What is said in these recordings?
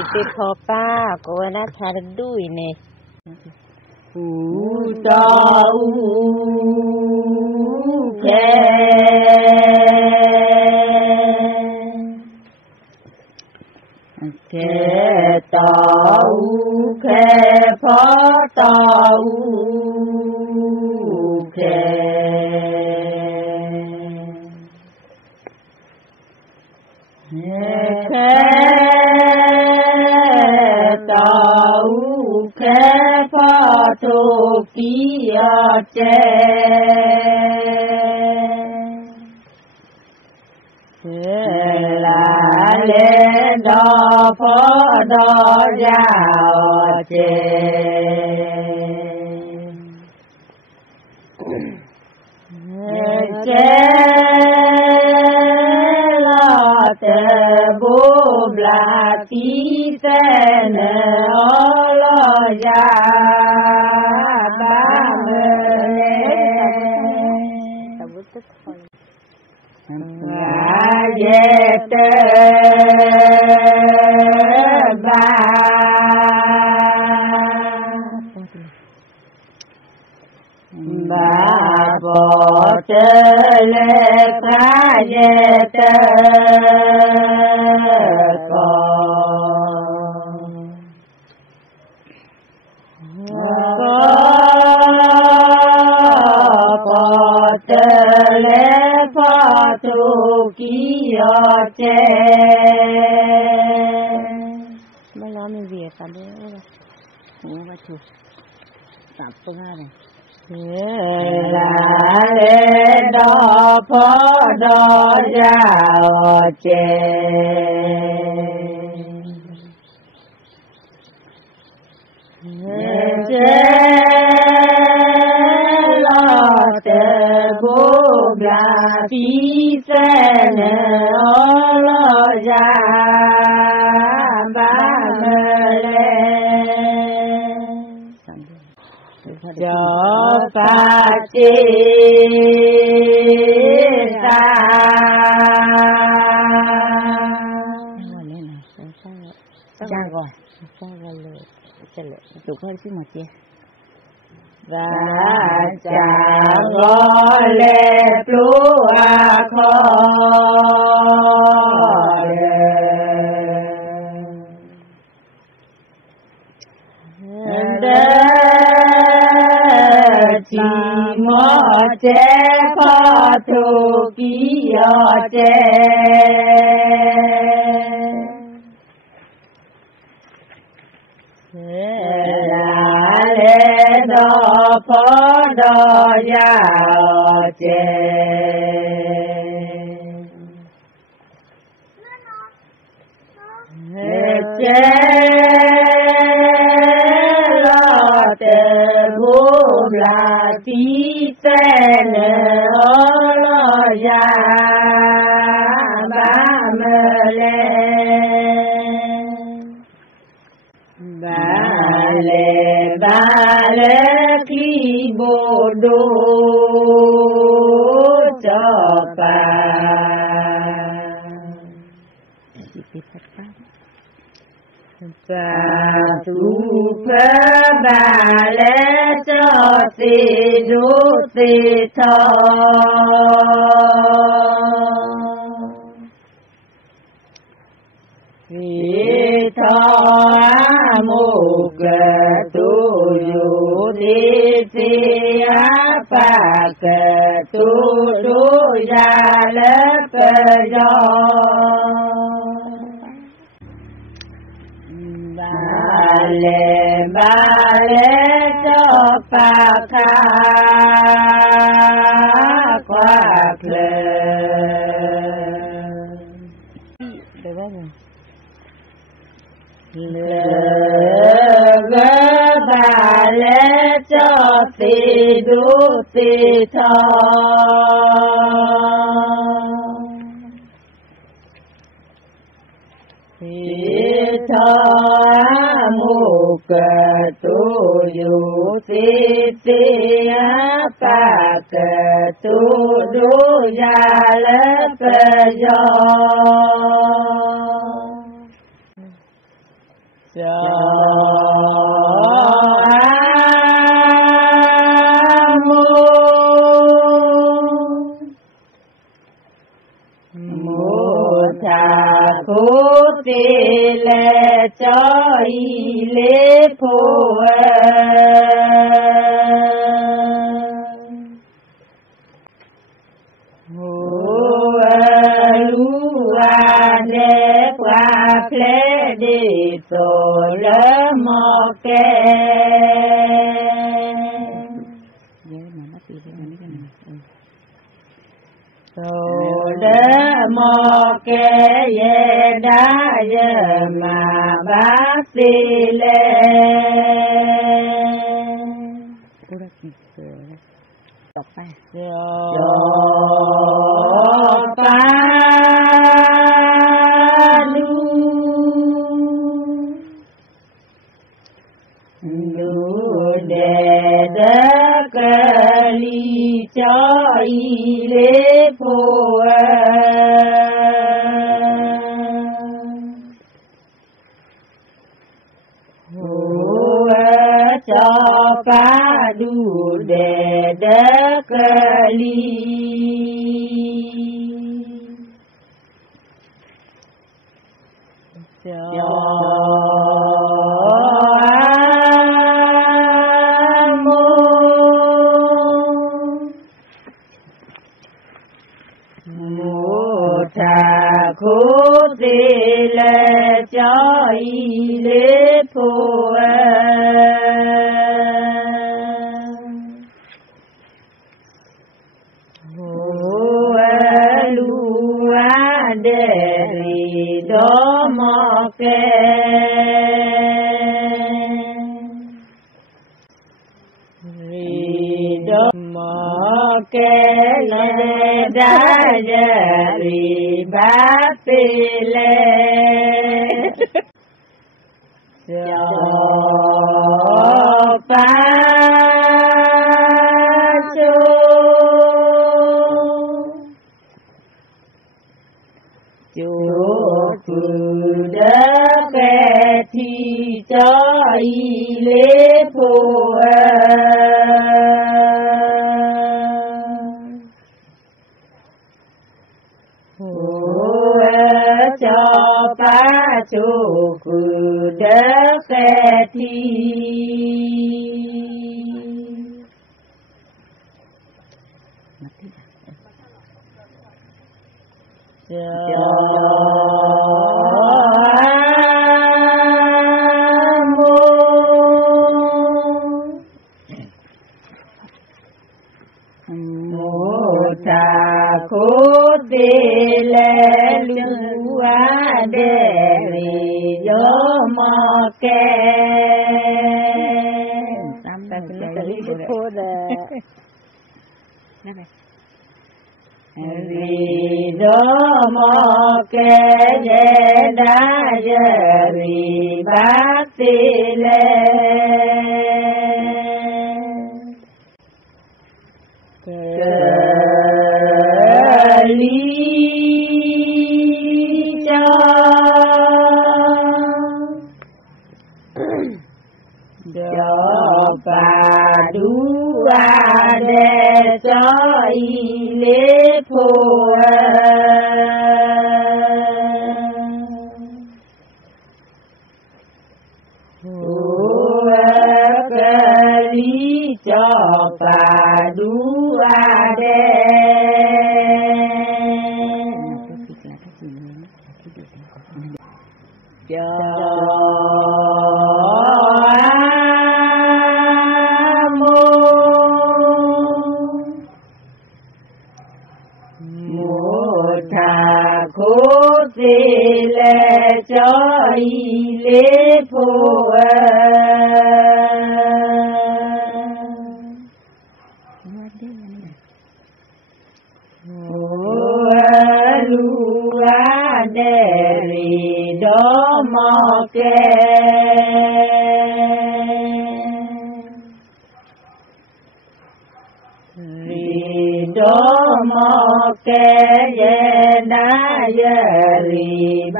Titi Popa, Koana Tardu ini. Tahu ke tahu ke tahu ke tahu ke tu kia che là lên đó phó đó giao che che la te bu la ti te ne lo ya Yete ba bo te le ka yete ko te le tu kia che mới lo mình việc cả đấy không có chụp tập phương này là lê đo phó đo giao che che lo te bu ga ti se ne lo ya ba me le cho pa chi ta cha gọi chụp hơi xíu một chia và cha gọi lệ lúa khó để chỉ một chế khó thu kia chế là lê đo phó đo giao chế chế lo te bu la ti te ne lo ya ba me le ba le ki bo do cho pa và tu phật ba lễ cho ti du ti tho vì tho mu ke tu yu ti ti pa ke tu du ya le pe yo ba lê cho pa kha qua ple ba lê cho ti du ti tho tho mu ke tu yu ti ti pa ke tu du ya le pe yo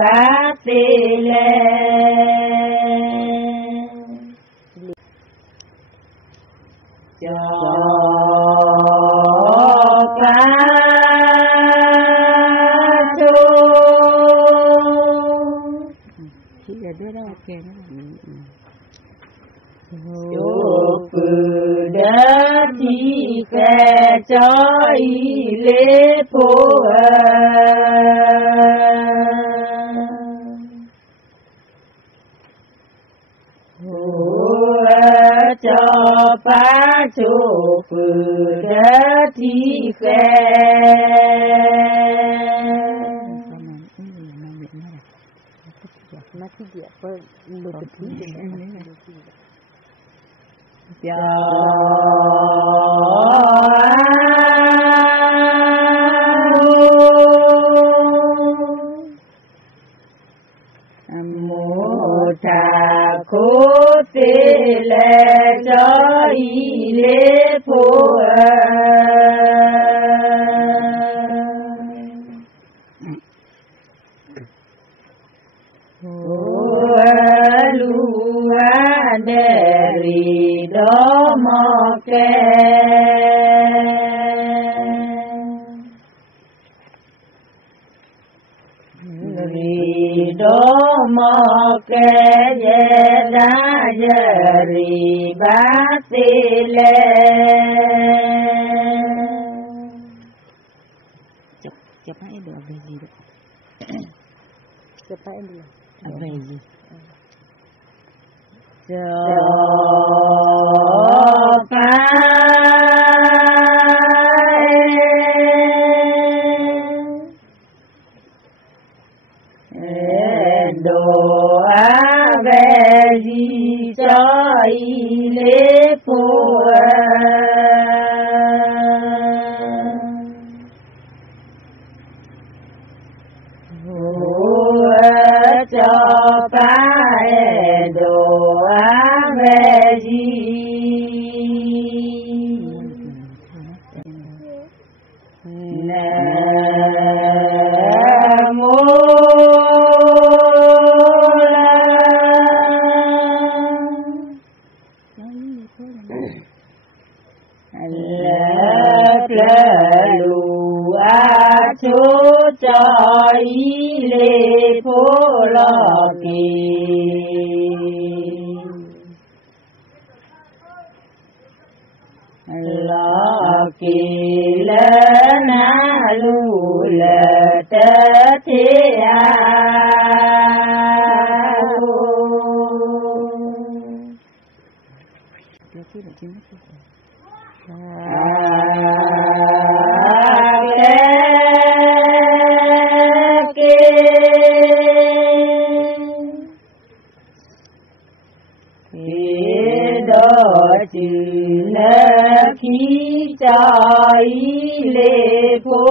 Bát Tỳ Lê để đưa ra kề nó Chô phừ đá thi phè cho y lê phô cho phá chô phừ đá thi phè chụp hai được về gì được chụp hai được về gì cho đồ về gì cho y lê phô cho phải đồ về gì cho y lê phô lo kỳ lỡ na lu lỡ tơ thế khi cho y lê phô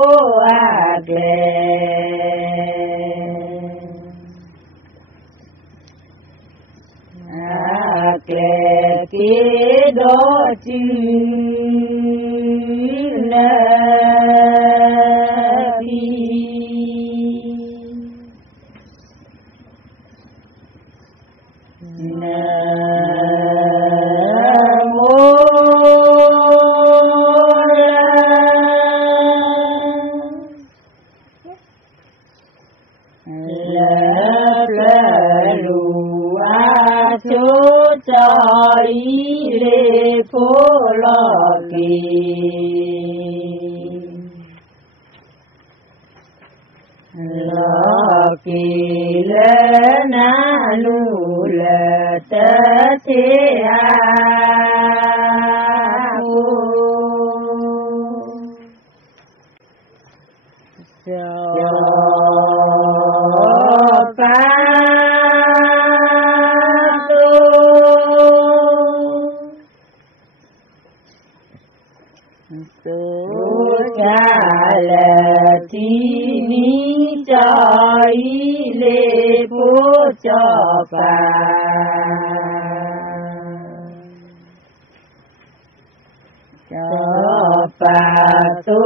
kề kế đó chữ nơ cho y lê phô lo kỳ lỡ na lu lỡ tơ thế cho phà tu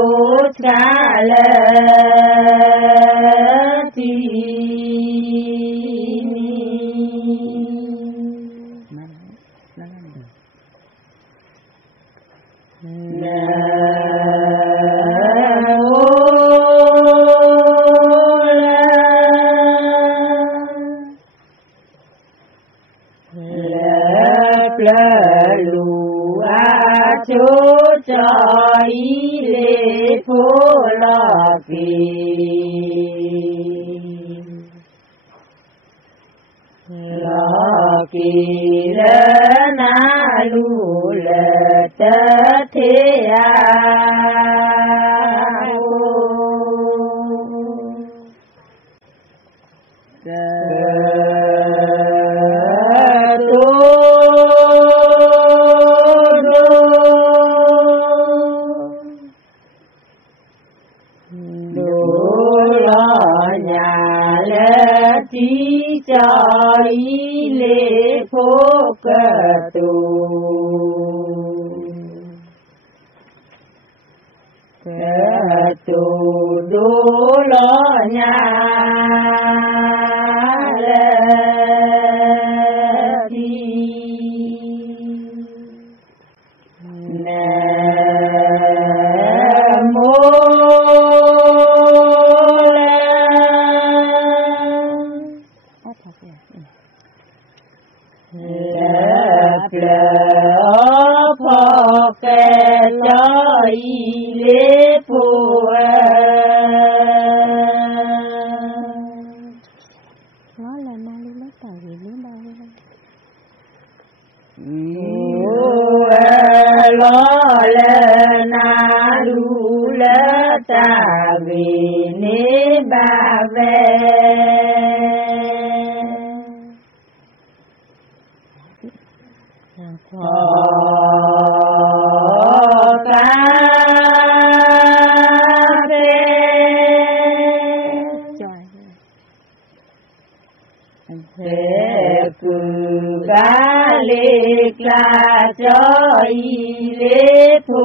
cha lơ ti lơ lù chú cho ý lệ phố lo kỳ lo kỳ lơ na lù lơ tơ thế cho ý lễ phố cờ tù đô lo nhà lệ đi nè mô lễ phố nó là nó lúc đó tao vì lý đâu lo lơ na lu lơ ta vì nế ba về là cho ý lễ phố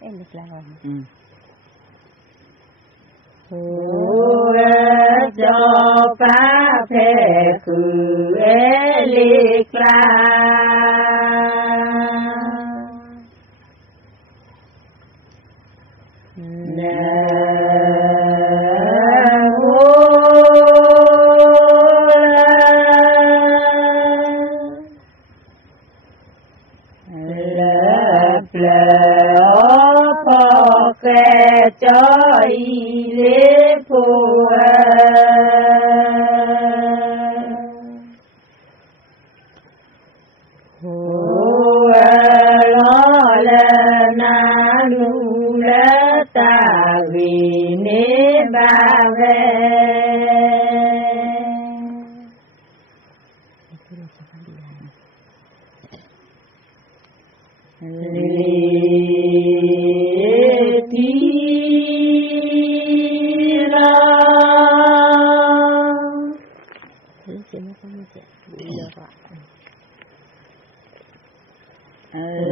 em được là cho phá phê cứ lễ là cho ý lễ phố lo lơ na lu lơ ta vì nế ba về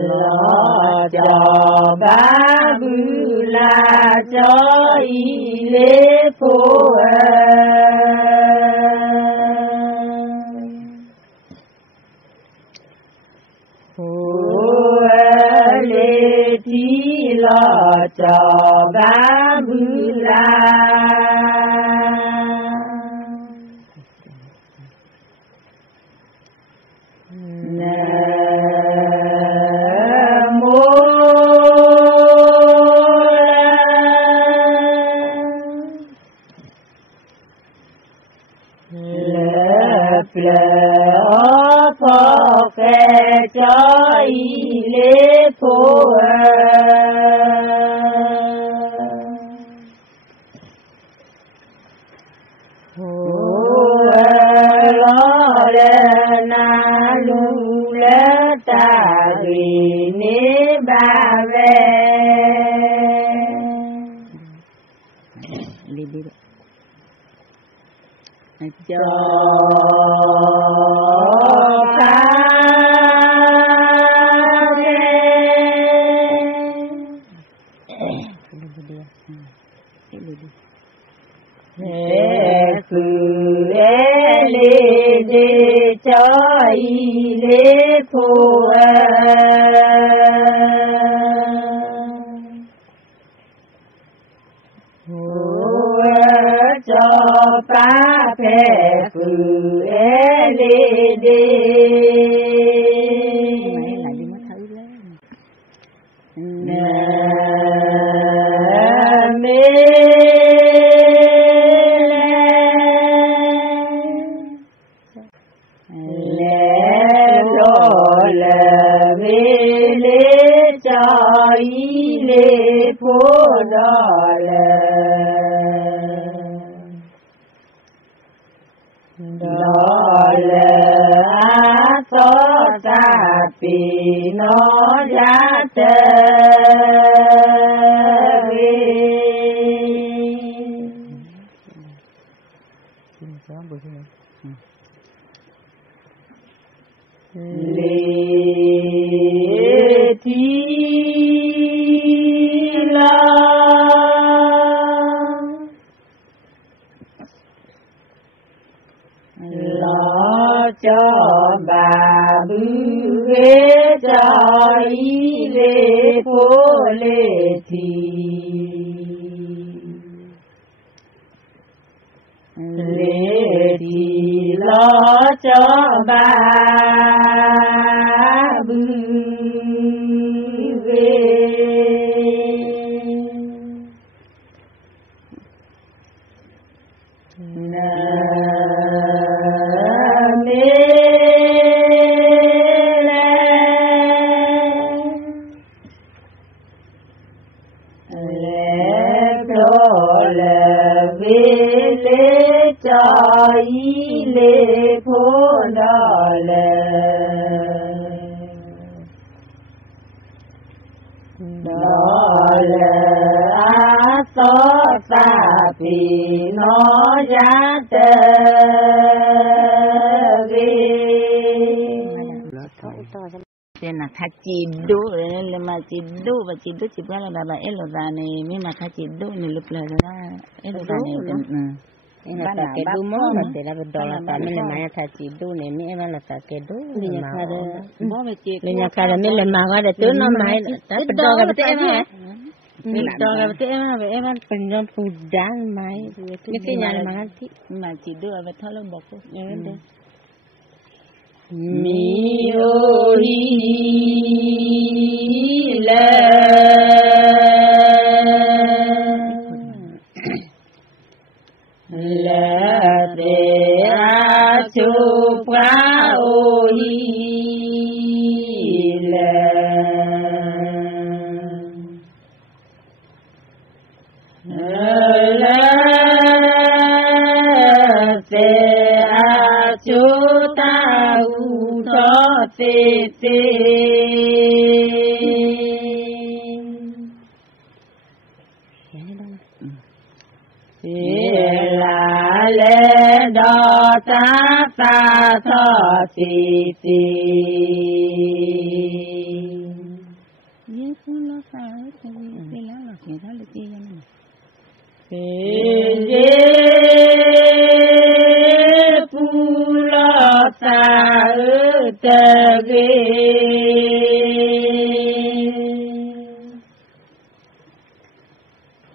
lo cho ba bư la cho ý lễ phố lễ tí lo cho ba bư la cho ý lễ phố lo lơ na lu lơ ta vì nế ba về cho cho ý lễ phố cho pa phe phu e le de mày lại đi mất thử lên na me Cidu lema cidu và cidu chỉ là bà eloda này nhưng mà khai cidu này lúc là eloda này là ta cái đu mỏ mà thì là đồ là ta mình làm mà khai cidu này mình là ta cái đu mình nhà khai đó mình nhà khai là mình làm mà cái đó tứ nó mày ta đồ cái bữa em hả đồ cái bữa em ăn phần trong phụ đan mày cái nhà mà ăn thì mà cidu là thôi luôn bọc mi ori la la de a chu pra oi la la de a chu tê tê la lê đo ta ta tho tê tê như phun nó sao hết cái lá là người ta được chi này ta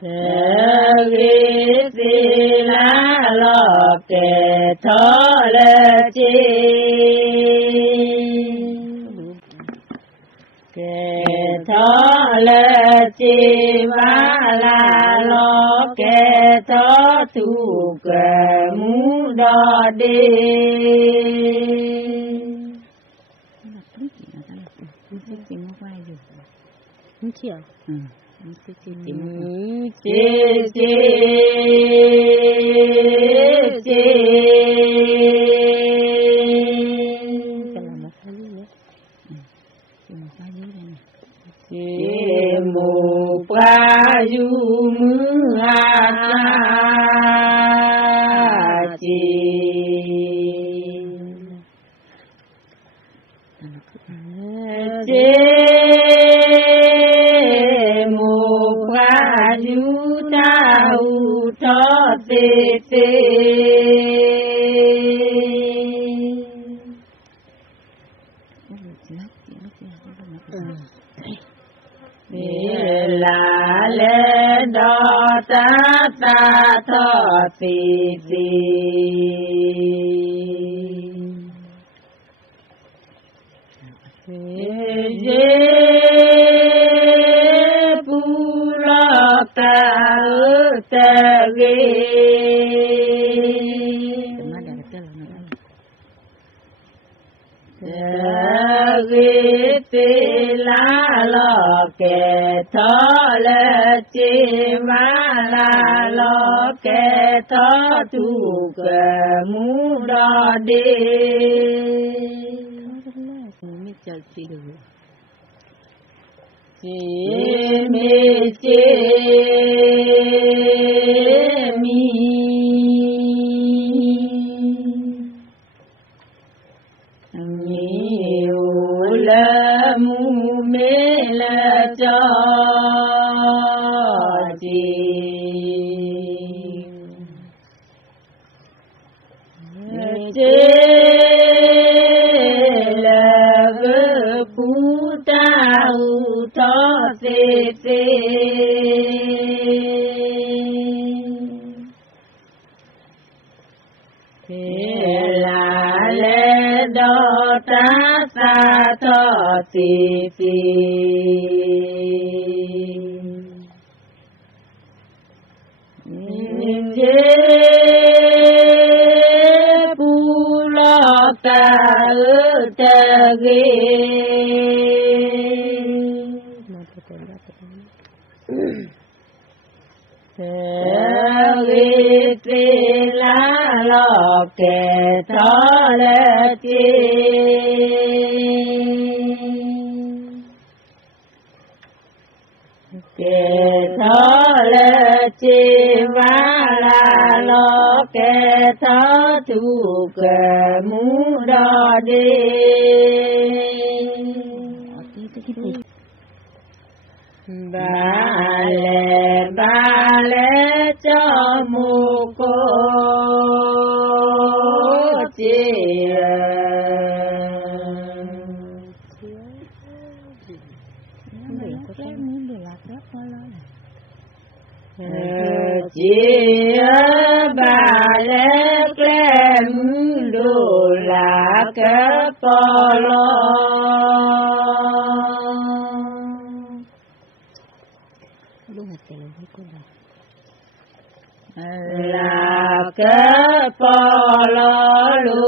ta ghê tê lá lọ kẻ thó lê chê kẻ thó lê chê vá la lọ kẻ thó thu kẻ mũ đo đê không chịu chê mù pa yu mư ha chê mù pa yu ta u tho tê tê la lê đo ta ta tho si si ye pura ta ta ge te la lo ke tho le chi ma la lo ke tho tu ke mu do de mi chal chi do chi mi chi mi mu me la cho chi che la gu pu ta u tho se se la le do ta sa tho si si ye pu lo ta ta ge te la lo ke tho le chi ke tho le chi va la lo ke tho tu ke mu do de ba le cho mu cô chi chia ba le klem du la ke polo la ke polo lu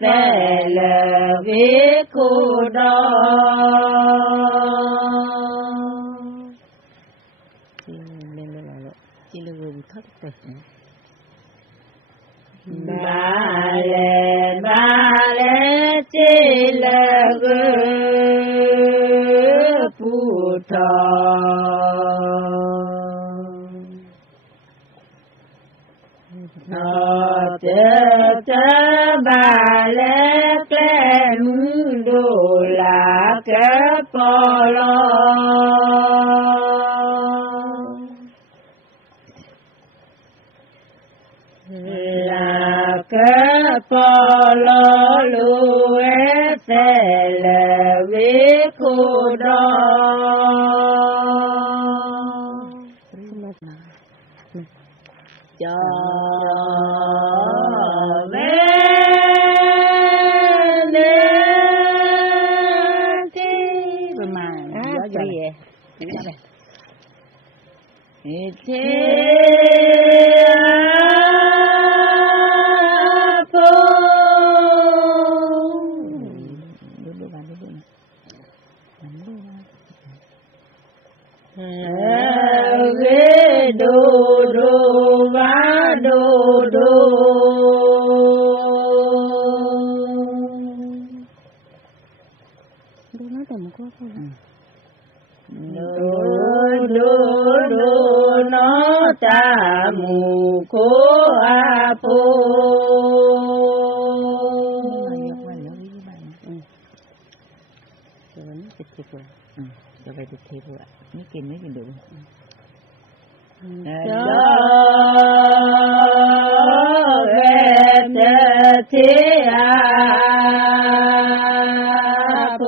se le vi ku do ba le chi le gu pu tho te ba le klem du la ke polo ke polo lu se le vi ku do cho ve ne ti ma gió gió thế do do va do do nó tầm có do do nó ta mu ko a po cho về thì vừa mấy kinh đủ cho về thì po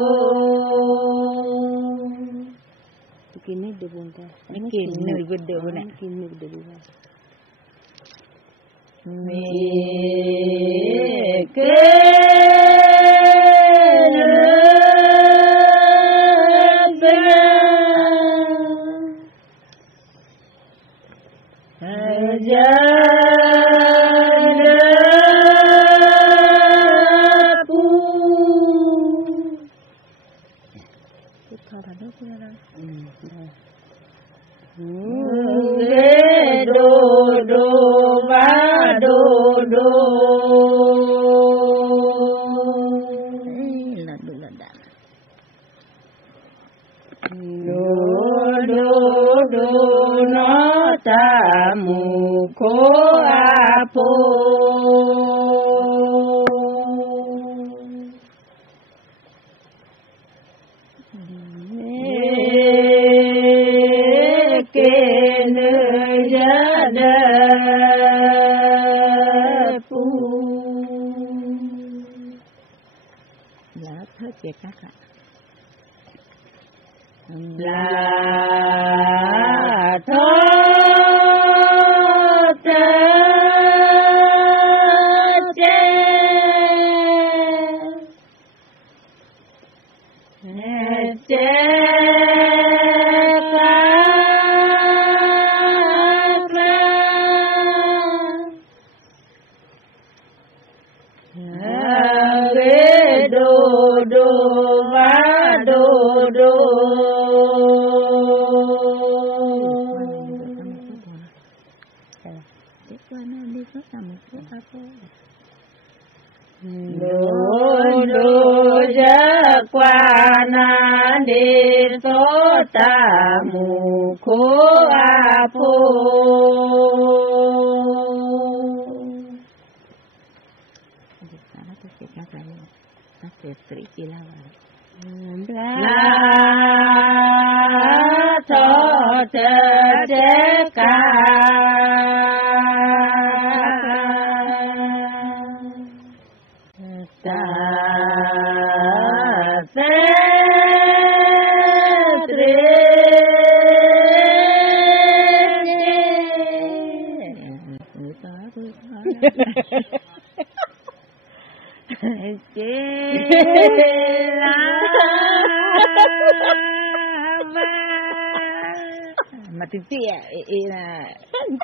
kinh mấy đủ không ta mấy kinh nữa vừa đủ này kinh nữa đủ mà tự tiện là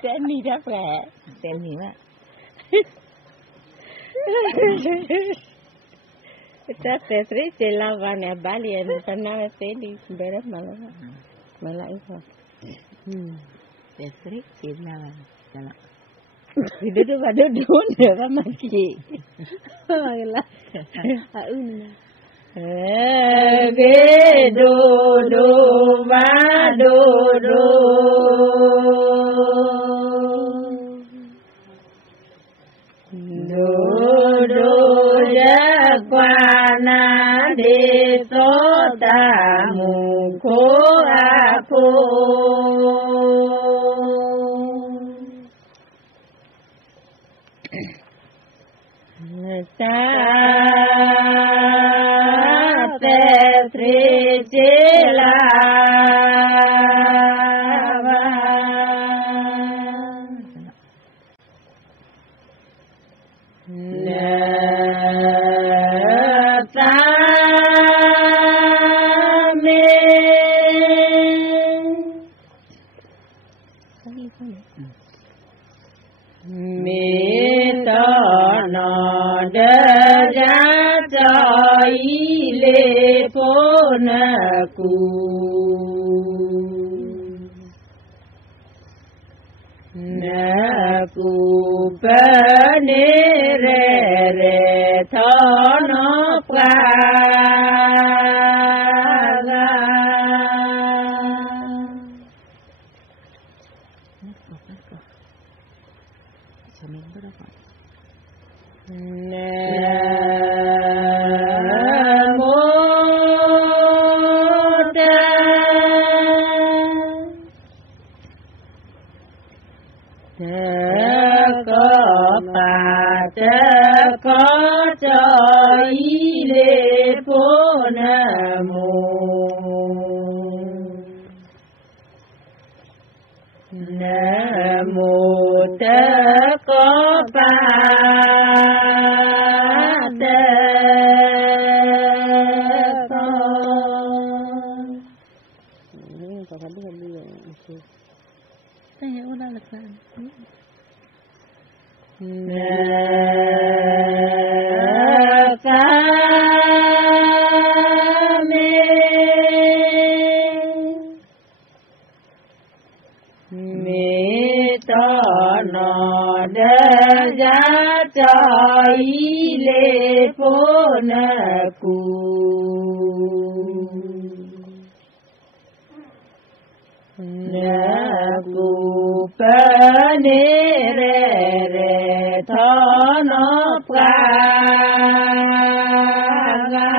tên đi rất lẹ tên gì mà Está triste la vana bali en panava teli berat malah itu. Triste la vana. Itu tu pada dunia kan maki. Malah. Aun. Ge do do va do do. Qua na đi số ta mù khô a khô ta te tri chi la tớ có ba tớ có phải biết đi rồi đây hiểu đó là sao nó đỡ giá cho ý lệ phố nà cù nà cù bơ nê rê rê thó nó pra ga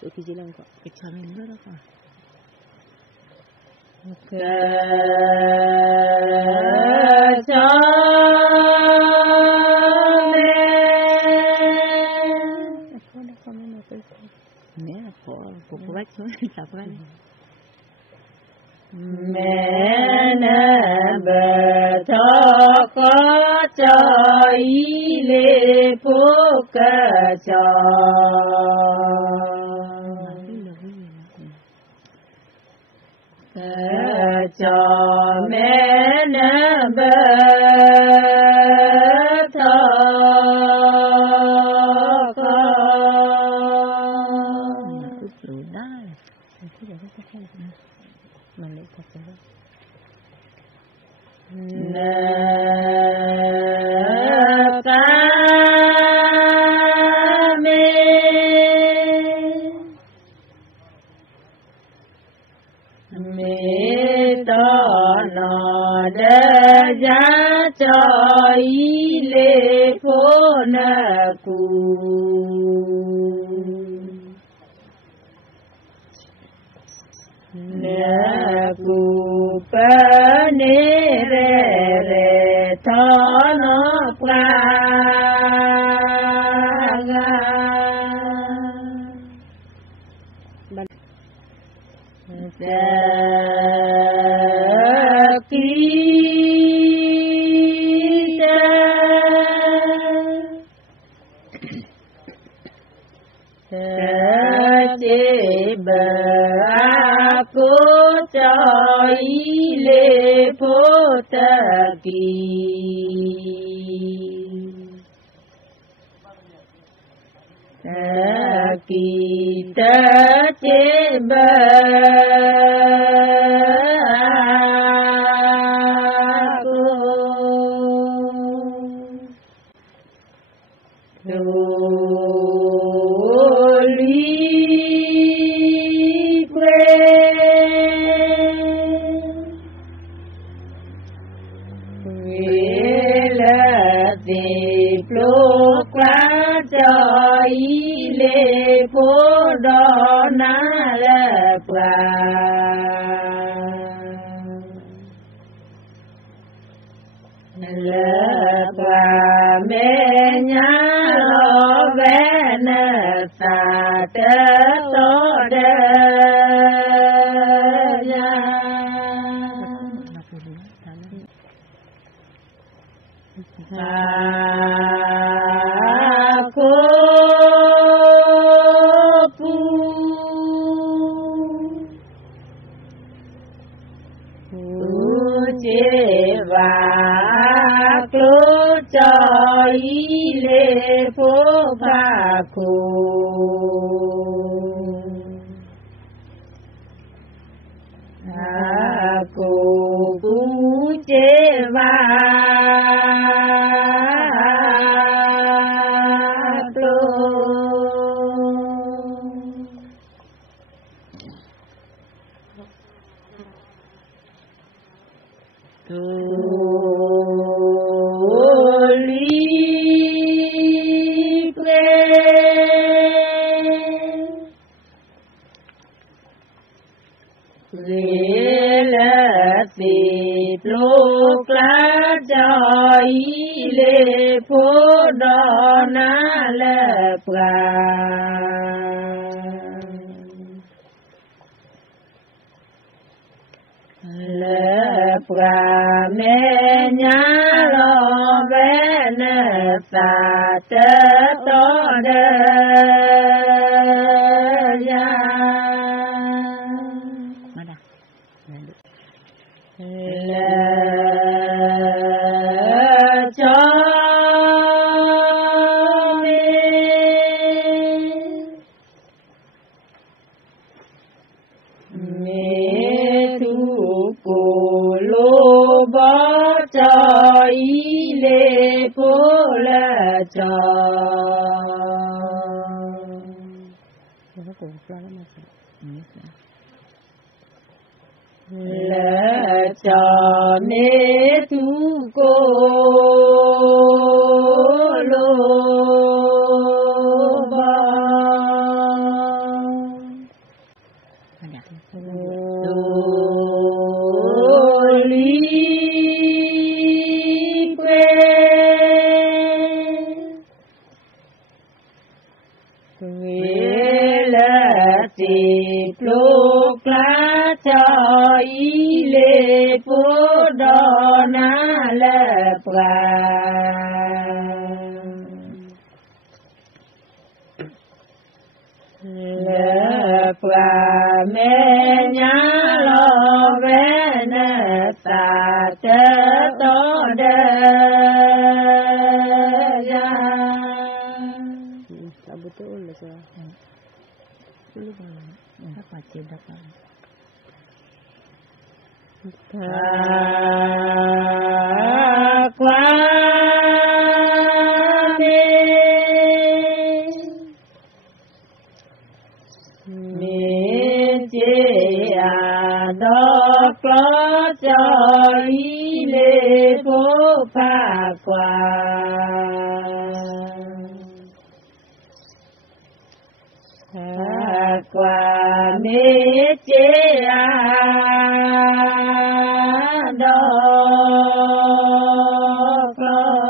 tụi chị làm có cái chăn nữa đó cả cho mẹ có cục vách xuống chặt vách mẹ nè bờ cho có cho ý lệ phố cờ cho mẹ nè bờ thọ giá cho ý lệ phố nà cù nà cù bơ nê rê rê thó nó pra ý lệ phố ta kỳ ta kỳ ta chế bờ ý lệ phố đó na là pra mẹ nhá lo bé nè ta tớ to đê cho ý lệ phố pha cô cô cú chế va lúc lá cho ý lệ phố đó na lệ pra le pra me nya lo ve ne sa te to de ya le cho me tu cô lô ba le pra me nya lo ve ne ta te to de ya betul lah saya dulu bang apa cinta bang qua đó có cho ý lệ phố pha qua mê chế đó có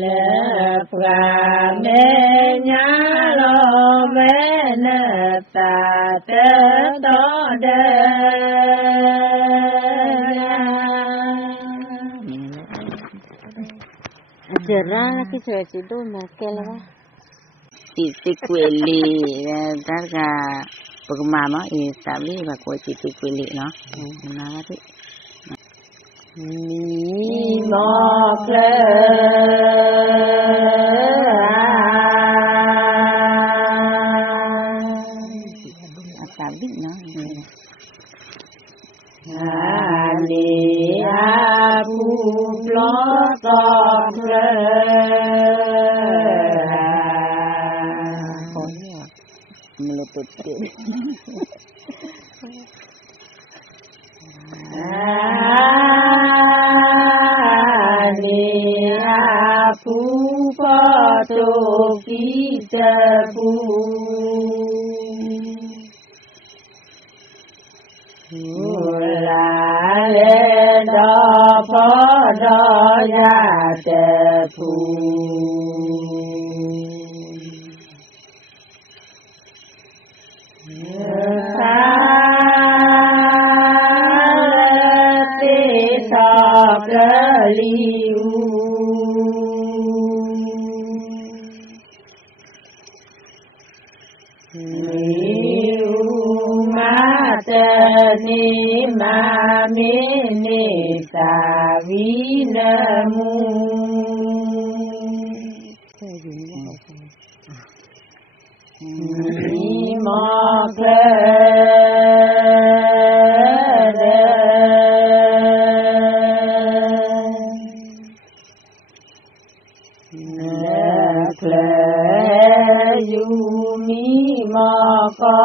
le pra me nya lo ve ne ta te to de cerah lagi saya itu makel lah titik kueli darga pegmama tapi bakal titik kueli no mana tu ni mo ple tapi no ali abu blotok le melutut ali abu foto kita pu la le do po do ya te pu sa te sa liu ni ma me ne sa vi na mu ni ma kle yu mi ma ka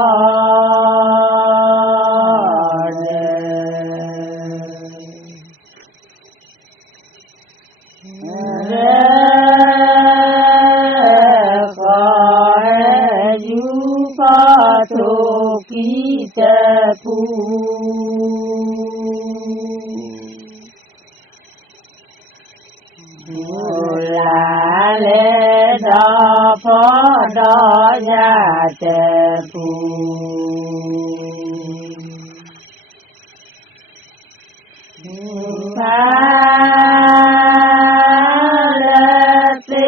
ya te pu pa la te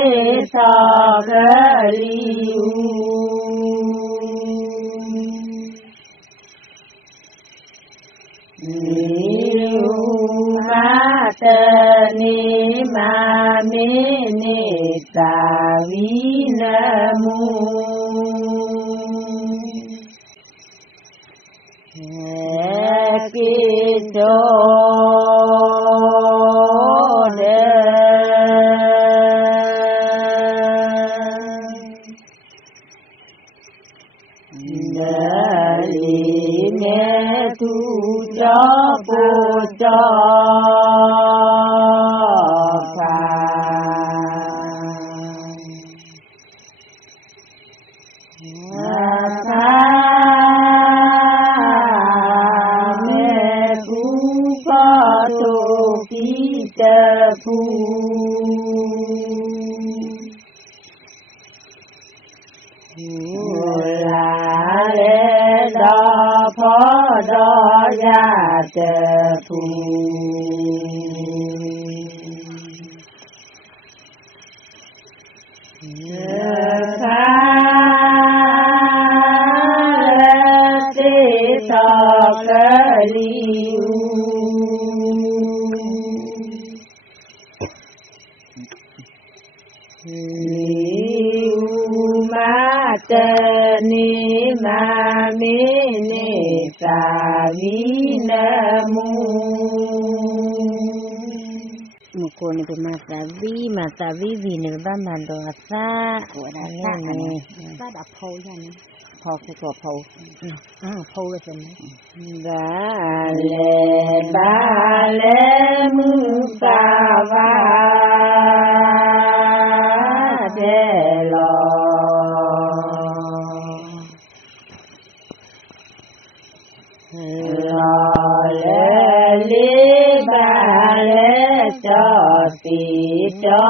sa ga li ni ma me ni ta vi na mu ki do de tu cho po cho pha me ku pa to ki te pu phó đó ya te pu pha te ta ka li ma te ni ma me ne sa vi na mu ko ni pe ma sa vi ni ba ma do sa ko da sa ne sa da phô ya ni phô cái của phô phô cái sen ba le mu sa va de lo le ba le cho pi cho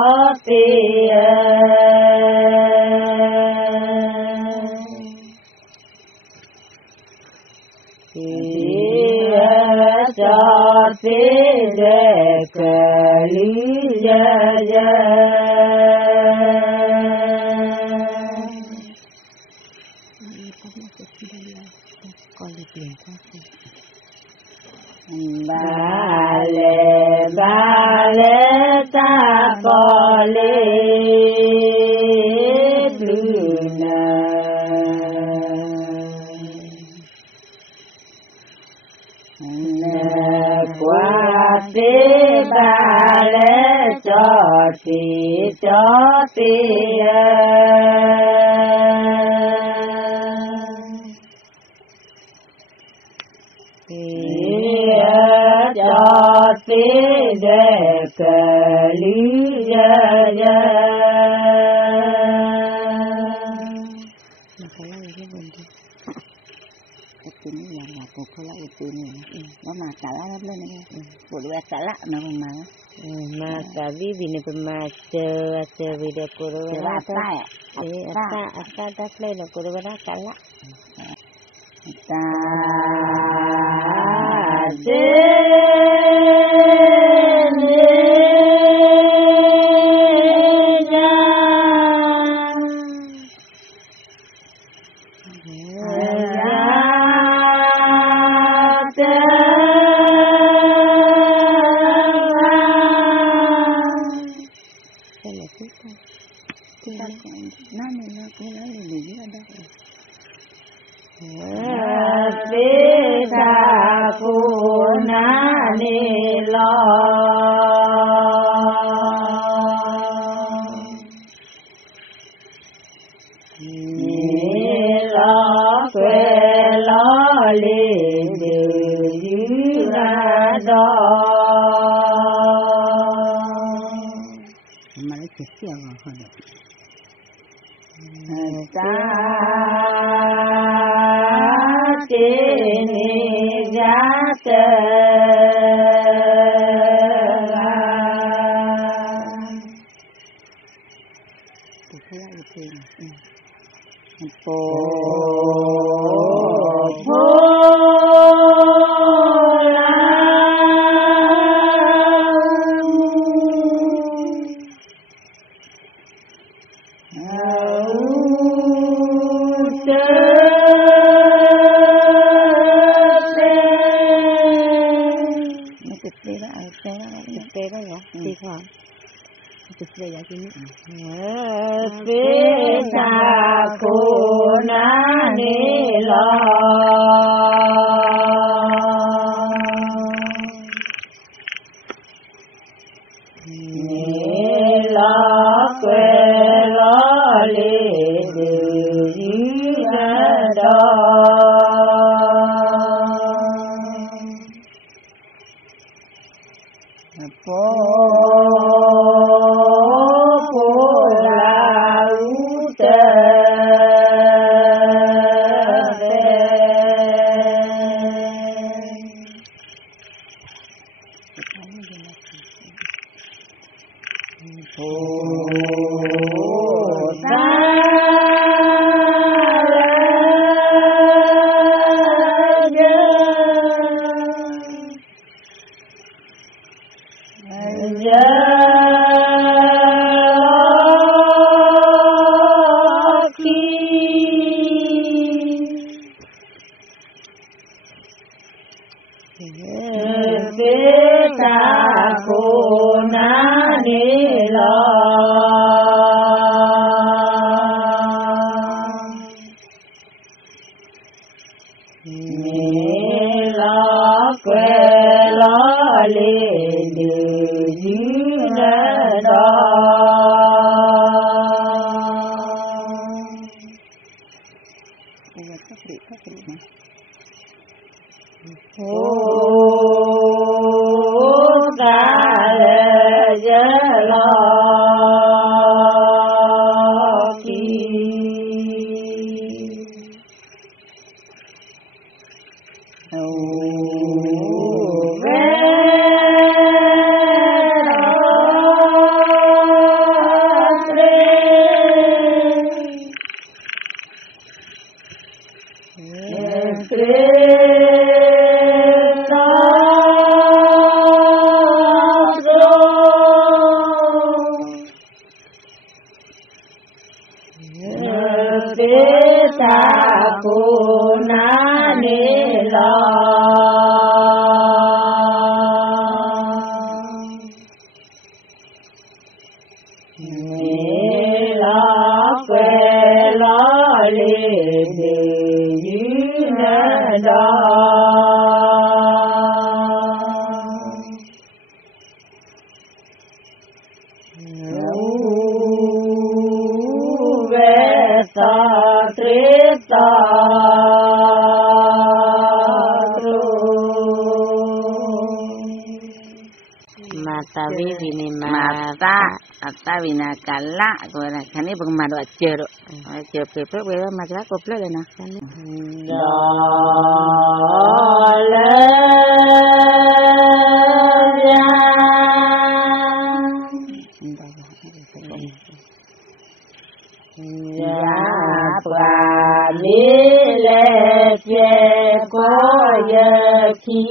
pi de ke li ya ba le ta ko le du na qua te ba le cho ti cho ti de ke li ya nó mà cả lá lên này của đứa cả lá nó mà cả vi ni pe ma chờ vi de ko ro lá tai ta lên là ko ro ra cả lá ta de phô Tavina kala kora khani bangmado achero chepe pe magla kopla lena khani ya pra le che ko ye ki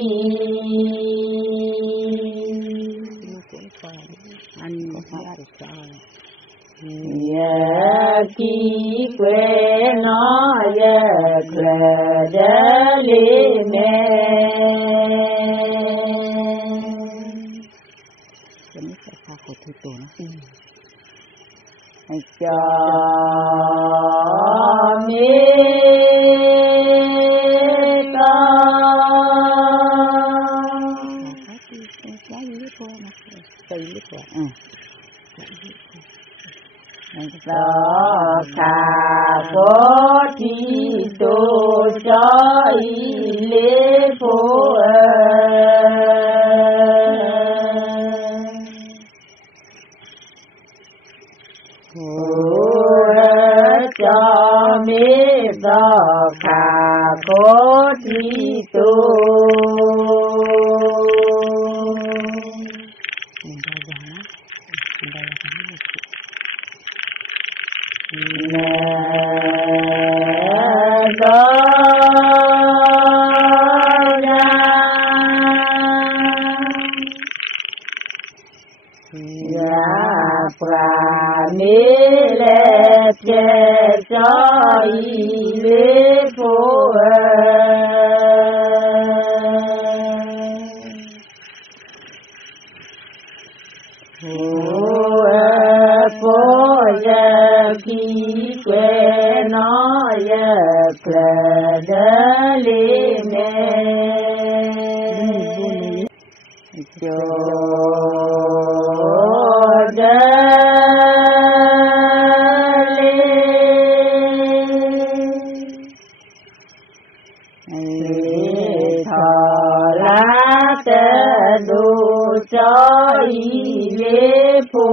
ki quê nó ye de li me cho mi ta khả bố thi tô cho y lê phô cho mi ta khả bố thi tô ya pra mi le che cho y le pho pho ya ki que no ya pra da le me cho da le tho la te du cho y le pho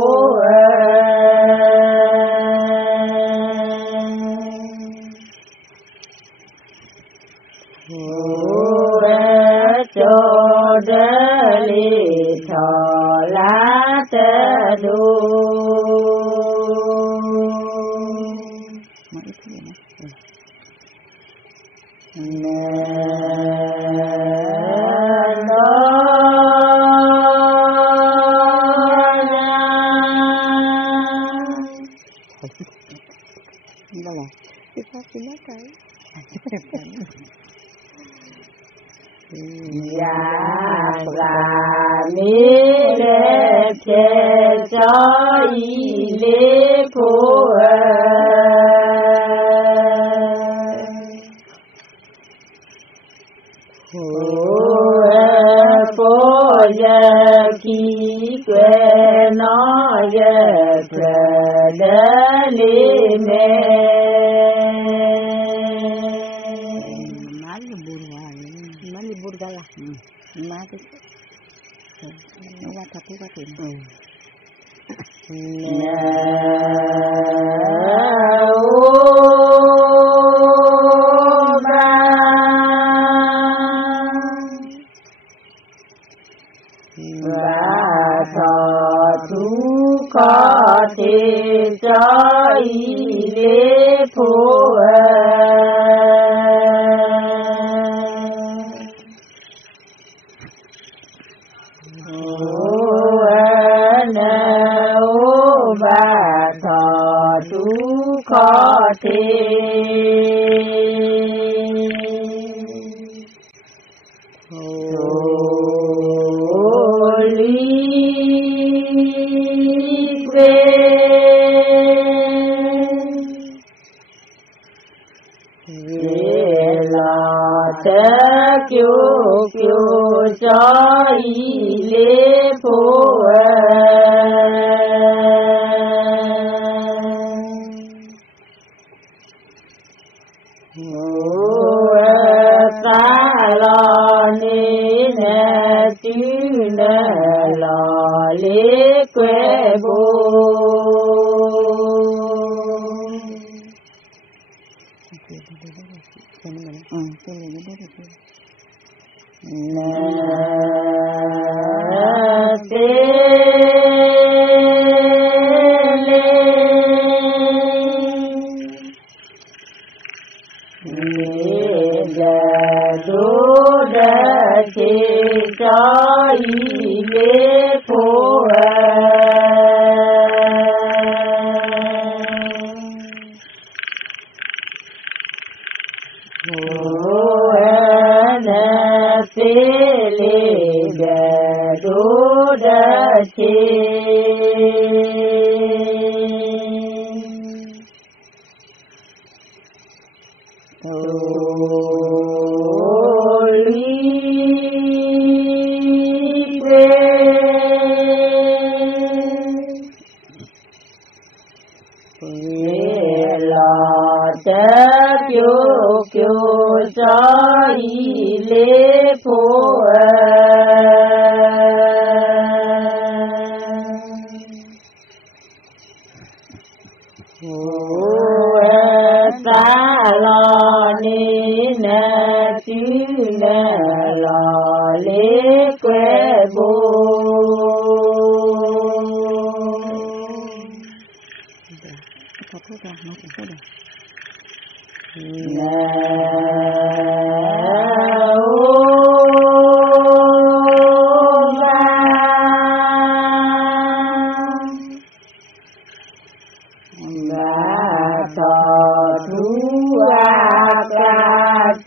cho đê li thọ lá tê đu nè nó đâu là cái pháp cái nó cái ya ra mi le che cho y le pho pho ya ki que no ya pra da le me libur galah, mati. Nawa tapi pati.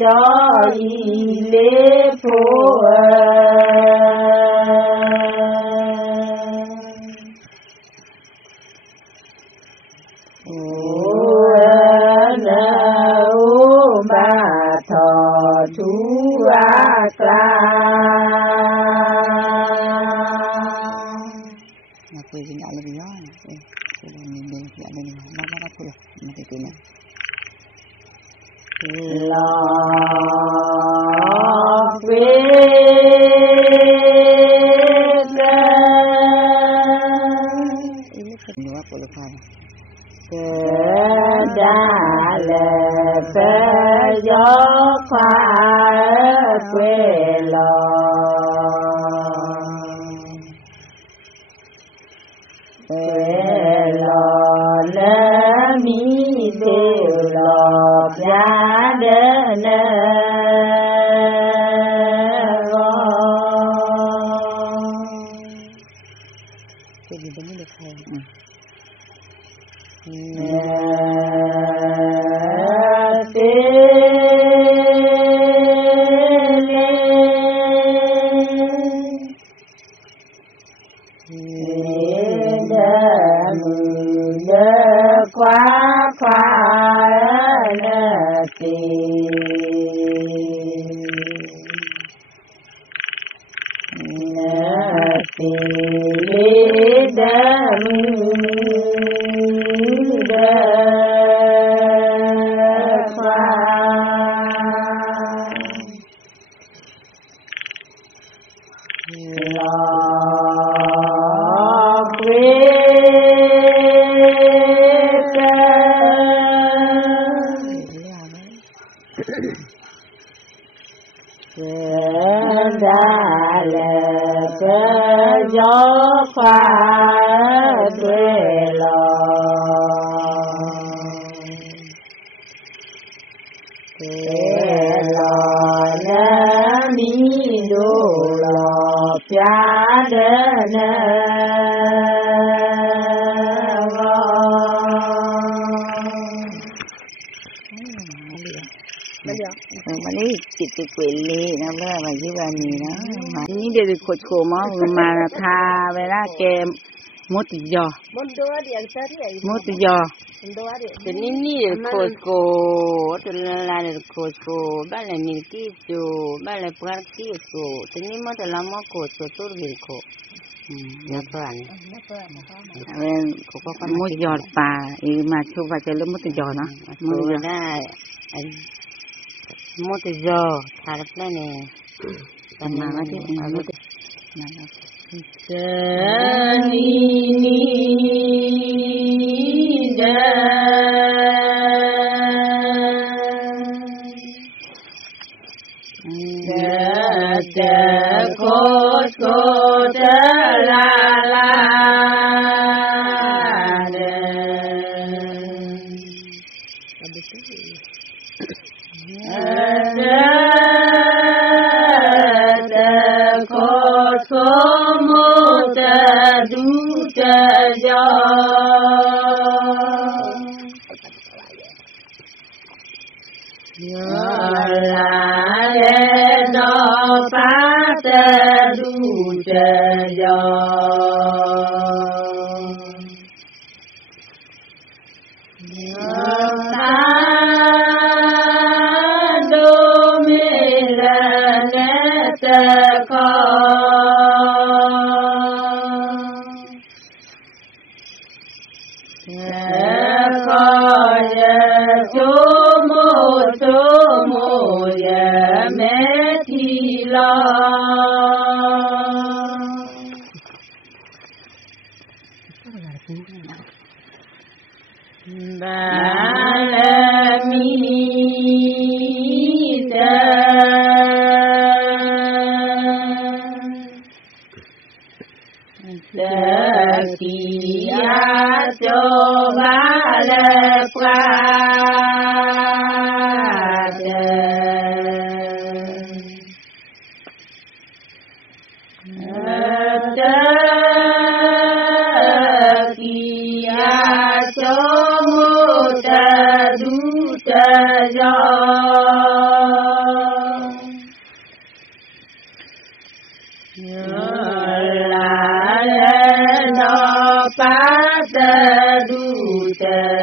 cho lễ phổ chú ca Nah, kue ini ada di mana? Ini ada di mana? Mana pula? Mati tu nak. La kue ini kedua puluh kali. Kedale pejo kwa kue lo le mi de lo ya de ne Jadi begini deh kaya. Mana kita kueli, nama bagi bani na. Ini dia kocko mau mana tha, bela ke mutijo. Mutijo. Jadi ni kocko, terlalu kocko, bala milki tu, bala pergi tu. Jadi mana lama kocko tu beriko. Napan. Awen koko kan mutijo pa, ini macam macam lu mutijo na. Mutijo na. Mutijo, harap na ni. Tama mati, mati. Janini da. Da ko da la la. phát đủ tề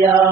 do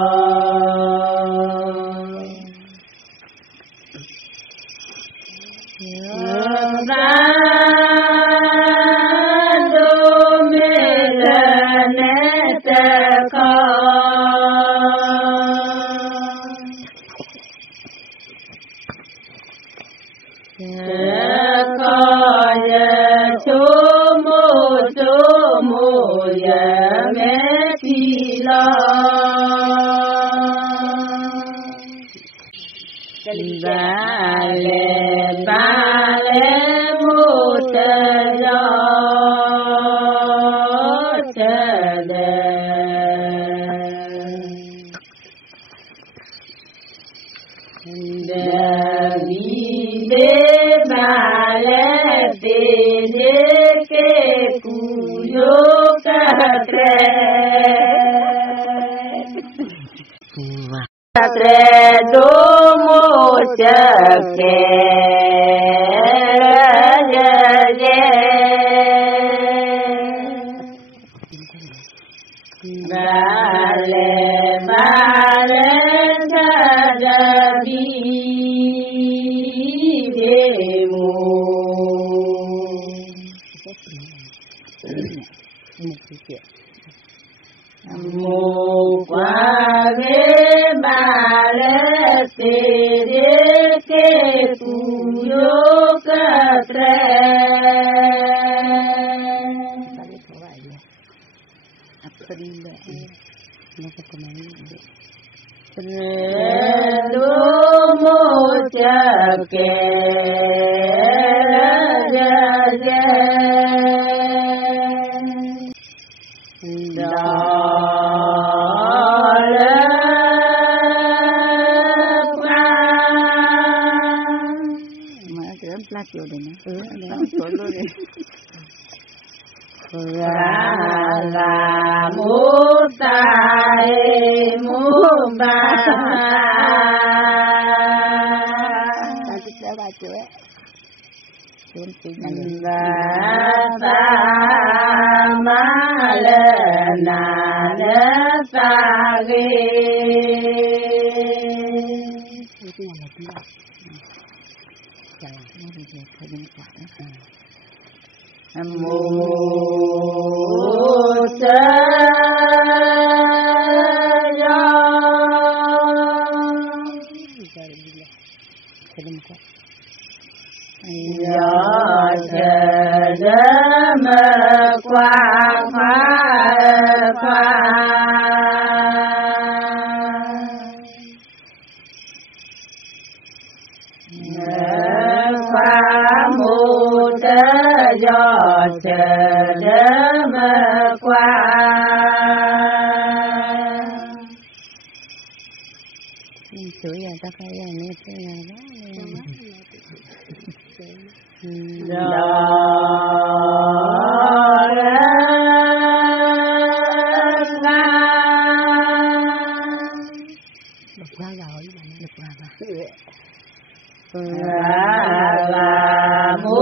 la mô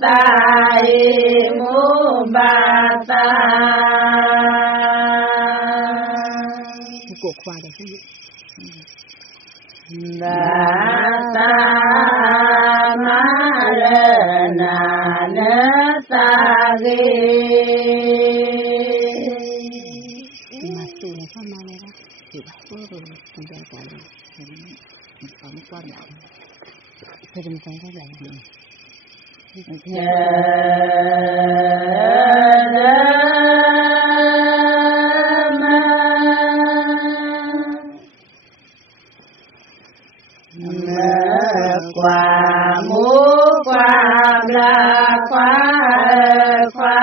ta mô ba ta cuộc khoa đấy đa ta ma re na na ta ge mà tu này sao mà này đó thì bắt tôi rồi không ra cả rồi không có đạo thế đừng có cái này qua mô qua la qua qua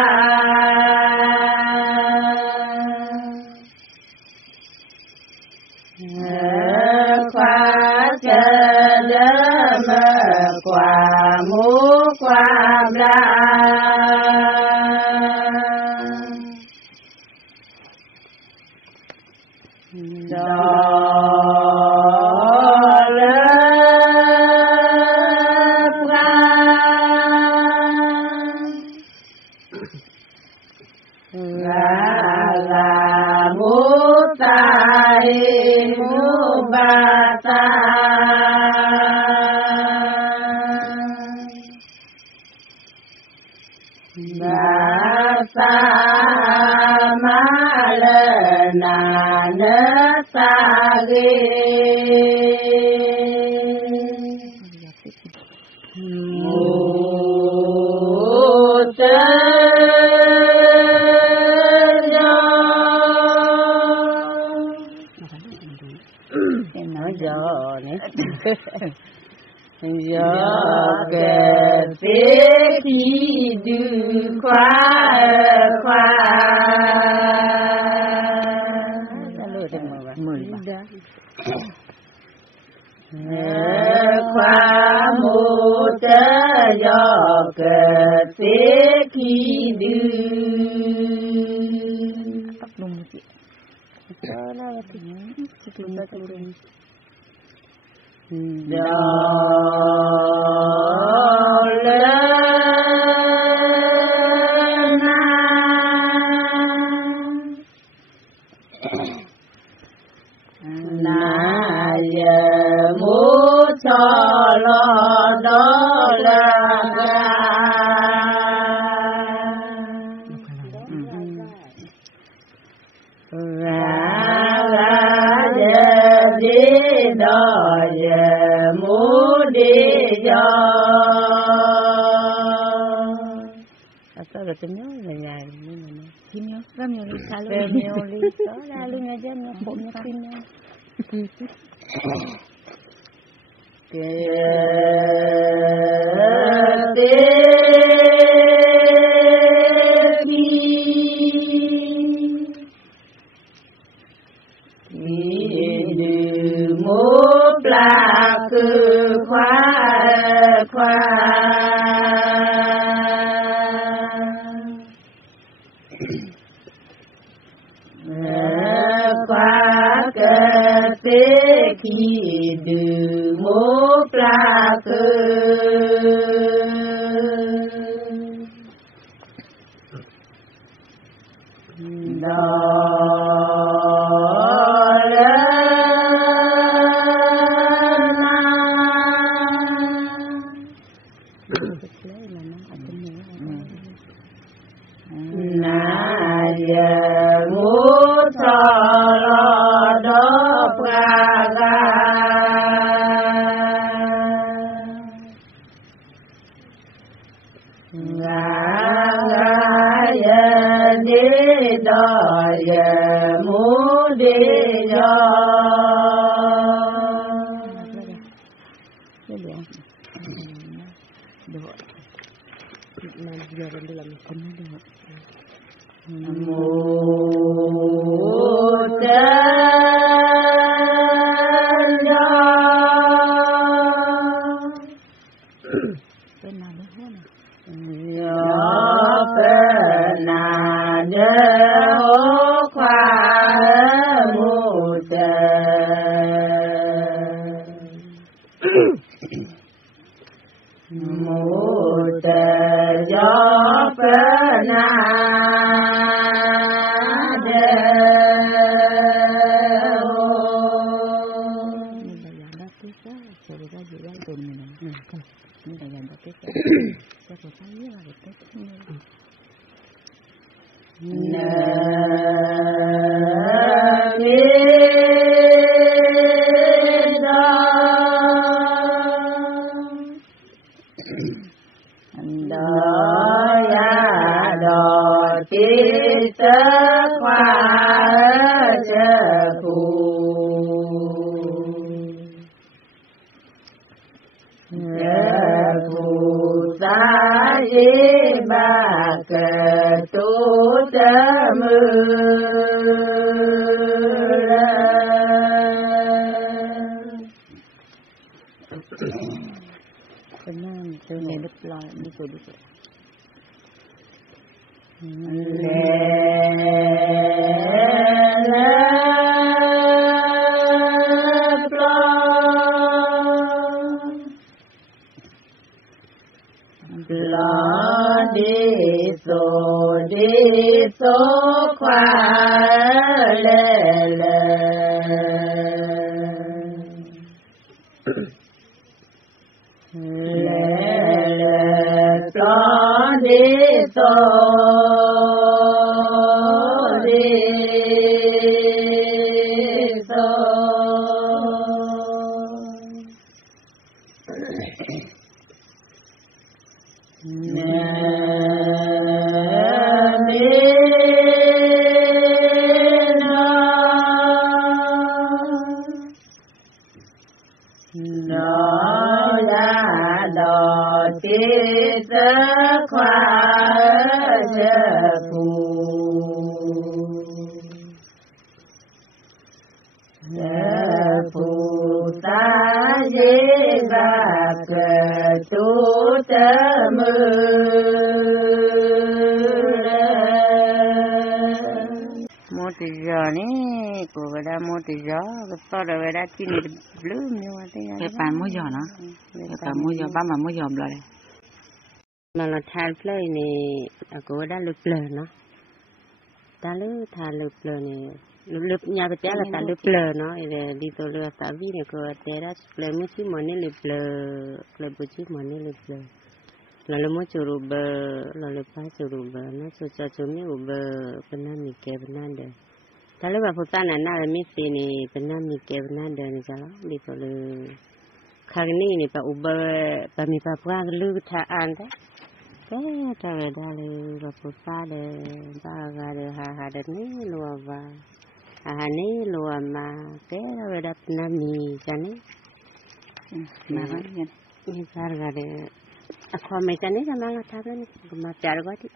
qua chơ đơ mơ qua mô qua la do kẻ thế khi đưa khoa khoa khoa mô chớ do kẻ thế khi đưa do na giờ mô cho lo đó là tôi nhớ về nhà nhưng mà nhớ nhiều lý sao luôn nhiều lý đó là luôn nghe dân nó bụng nó tin nhau một gió na mà là than plei này cô đã lụp lờ nó ta lư than lụp lờ này lụp nhà cái là ta lụp lờ nó đi tôi lừa ta vi này cô té đã lừa mới chỉ muốn lụp lờ bữa chỉ muốn lụp lờ là mới churu bờ là lụp phải churu bờ nó cho chúng mình bờ bên nam mình kẹp bên nam đây ta lư vào phụ ta này na là mình xin này bên nam mình kẹp bên nam đây này cho nó đi tôi lừa khang ni này ta bờ ta mình ta qua lư tha an đấy ta về đây là phụ ta để ta ra để hà để ní lùa và hà ní lùa mà cái đó về đặt nam mì cho ní mà cái như sao ra để khoa mấy cho ní là mang tháp lên mà trả gói thì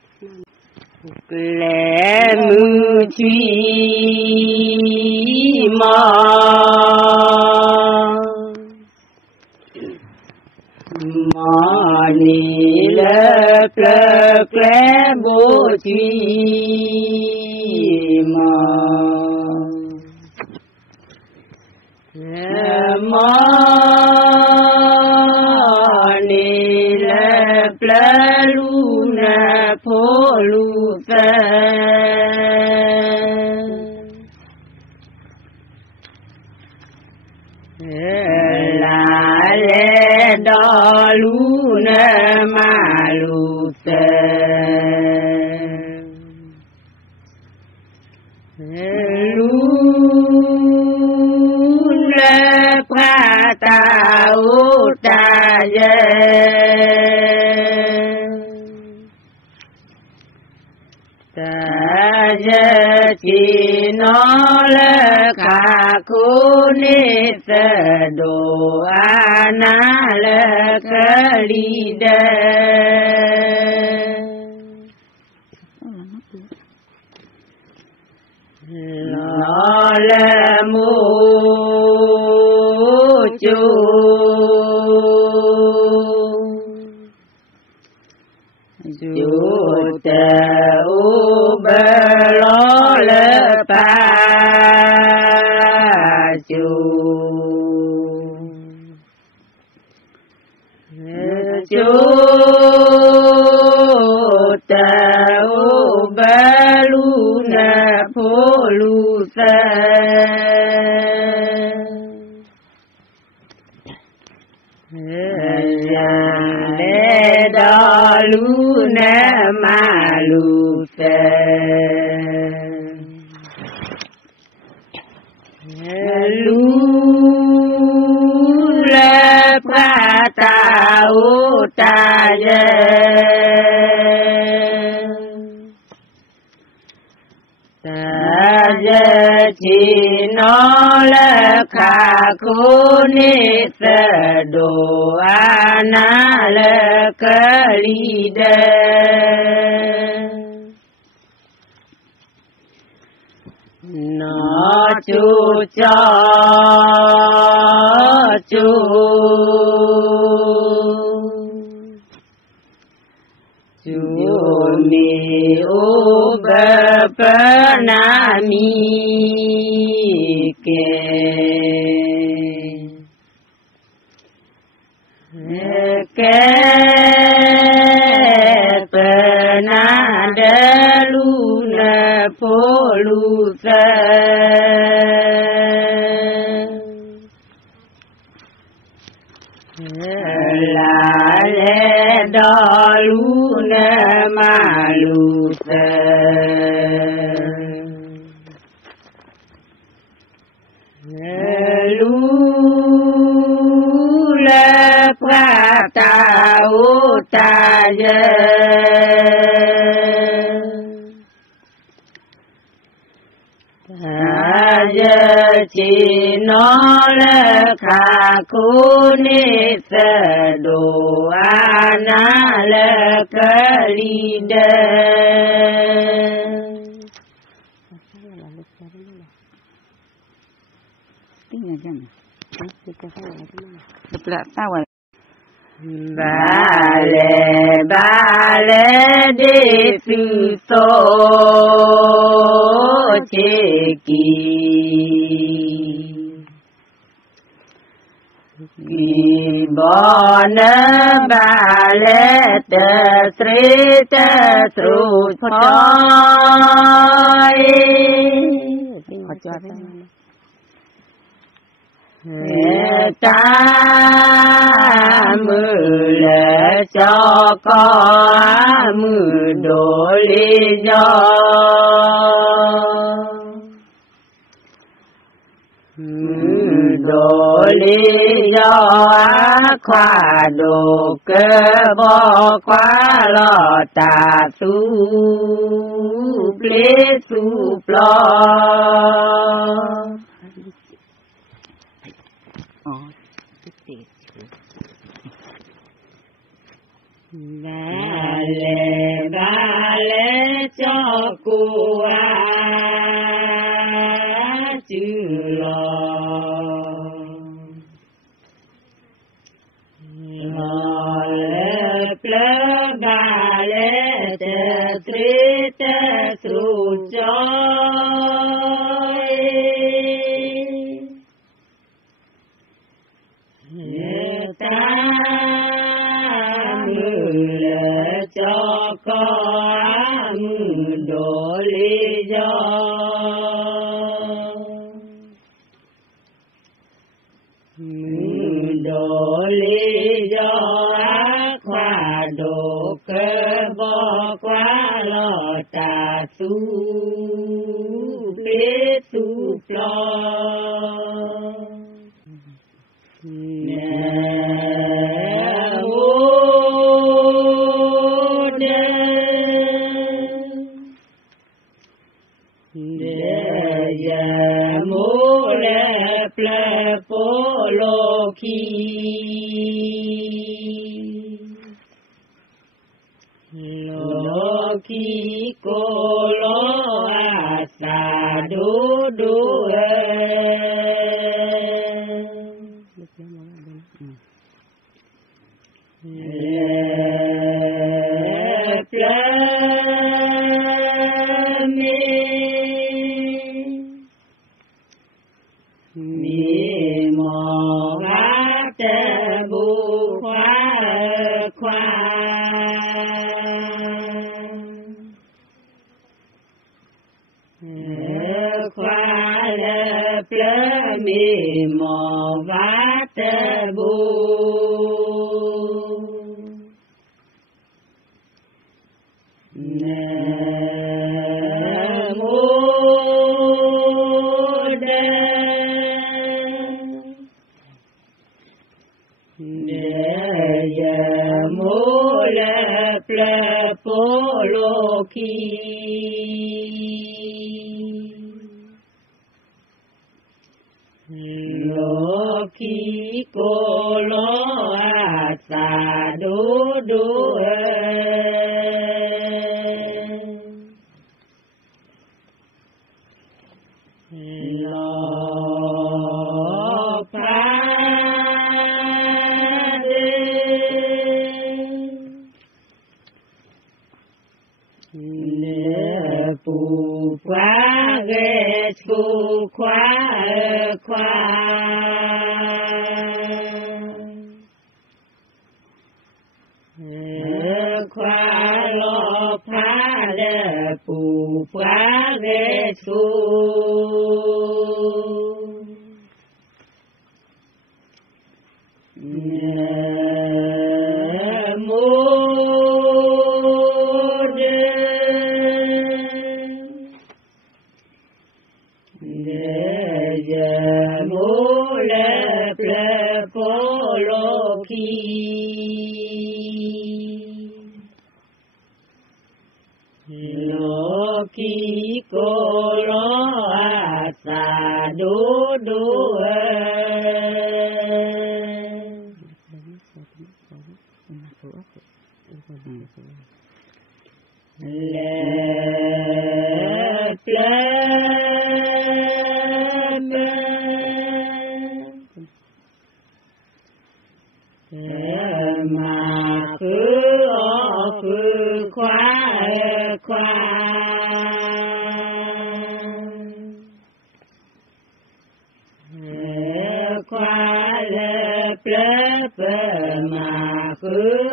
lẽ mưa truy mò ni le ple bo chi ma ni le ple lu na pho lu ta la le do lu na ma lu ta lu le pa ta u ta ye ta ye chi no le ka ku ni ta do ana le ka li de lo le mu chu chu te u be lo le pa chu chú tao ba lu na phô lu sa lê đo lu na ma lu sa lu la pa ta u ta ye ta ye chi no la kha ko ne sa do ana la ka li de nó chú cho chú mi u ba na mi ke na de lu na po lu sa la le do lu na ma lu sa lu la pra ta u ta ye chỉ nó là khả cô nê sa đồ ana là ka li đê ba lê de su so che ki bon ba lê te sre te sru choi ta mưa lệ cho có mưa đổ lý do đổ lý do khoa đồ cơ bò quá lo ta su ple su plo ba lê cho cô chữ lo lê ple ba lê te tri te sru choi ta cho có độ lý do độ lý do khoa độ cơ bo quá lo ta su bế su plo Loki kolo asa do mò vát bu Loki kolo asa do do lo pa pu qua ghé pu qua qua qua lo pa le pu qua ghé pu Loki kolo asa do do le mà cứ khóa khóa khóa lấp lấp mà cứ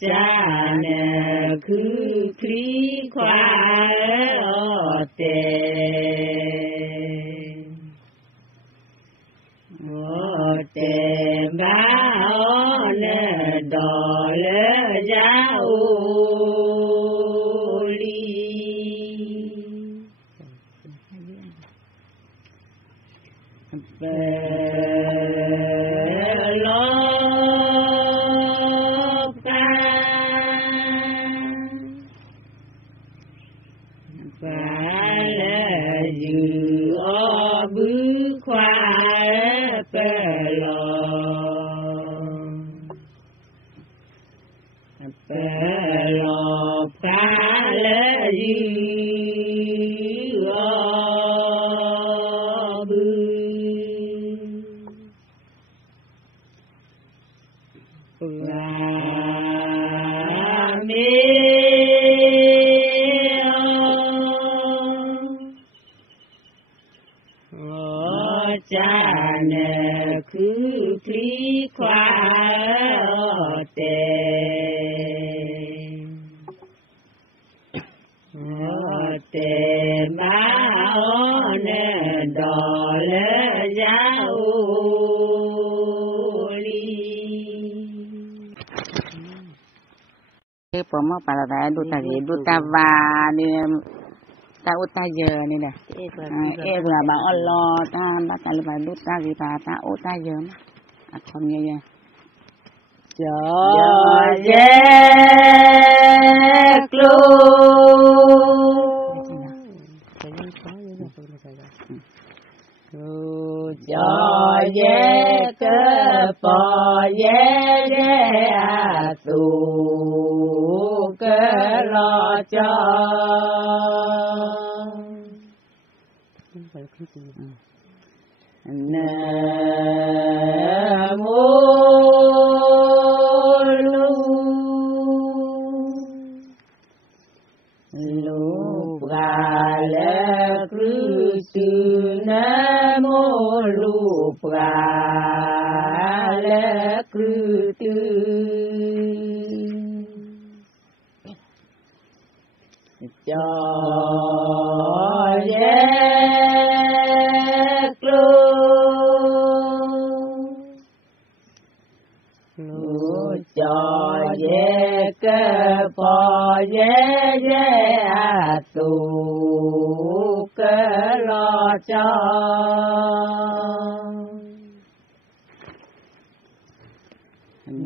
cha nè cứ khí khoa tề ba nè đò lỡ giáo cha nè cứ khí khoa tề tề ba nè đò lỡ giáo cái phẩm mà là đu ta va đi ta uta giờ này nè em là bạn lo ta bắt ta phải đút ta gì ta uta giờ mà không nghe nha cho dễ lu cho dễ cơ bò dễ tu cơ lo cho nè mô lu lu ye ke po ye tu ke lo cho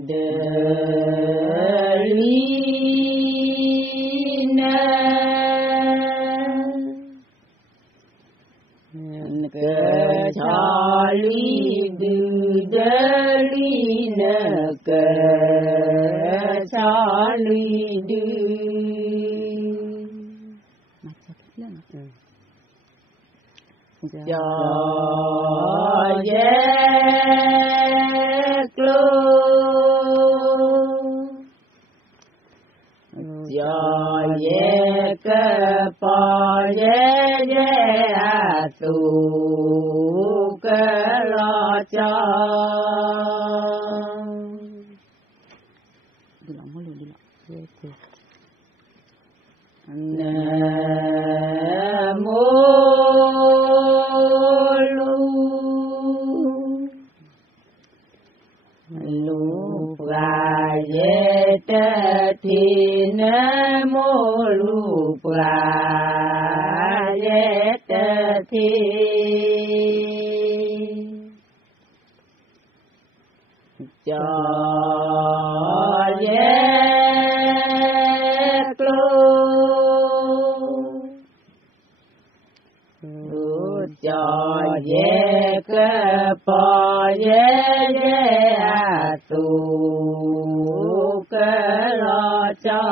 de li na ke chali du de li na ke chali du cho ye klu cho ye ke po ye tu ke lo cho đi lòng luôn đi lòng Nam mô lu pra ye te thi nam mô lu pra ye te thi cho ye cho ye ke po ye tu ke lo cho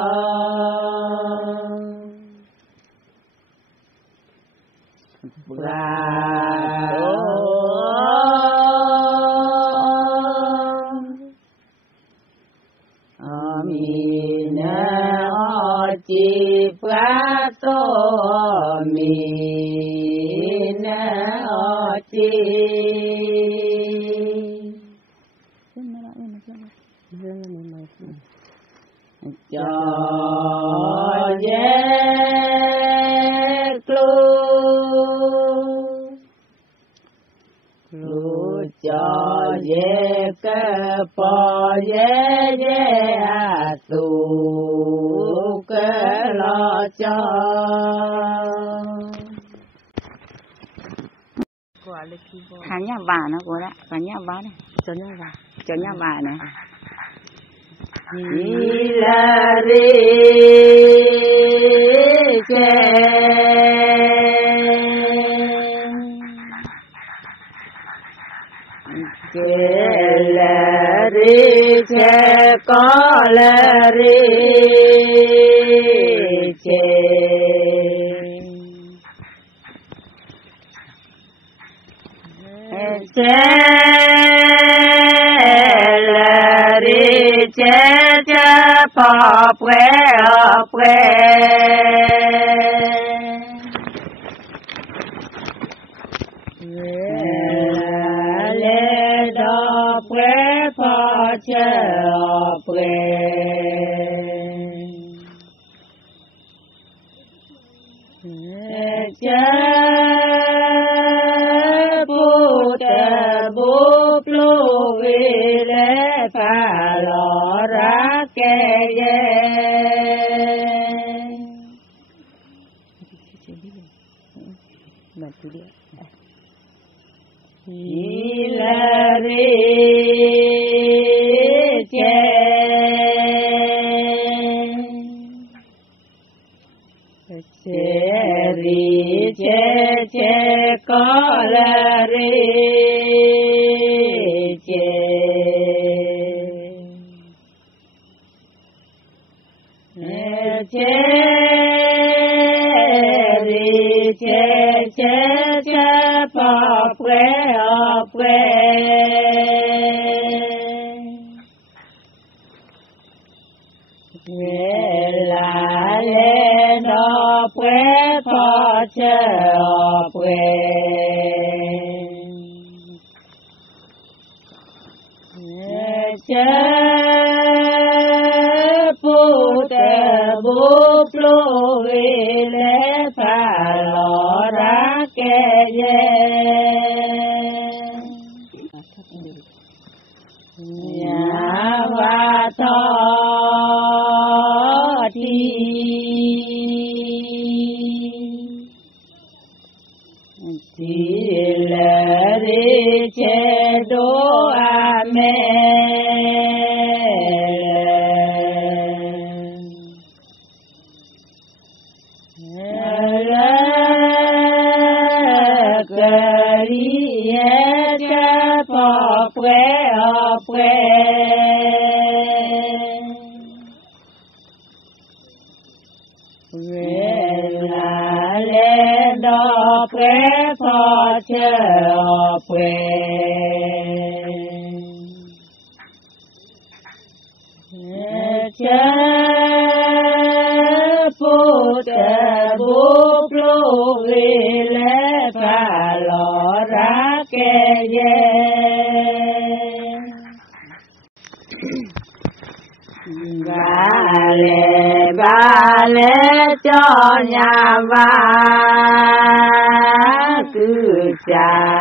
ra amina chi pra to mi cho ye klu cho ye ke po ye tu ke lo cho cả nhà bà nó của đấy cả nhà bà này cho nhà bà này Ilari che lari che colari che pa pre le do pre pa che pre che pu te bu plu vi le pa lo ra ke ye ilari che ri che colari che pa pre la le no pre pa che pre che pu te bu plu vi le pa lo ra ke ye ya va to che do ame Vale cho nhà va cứ cha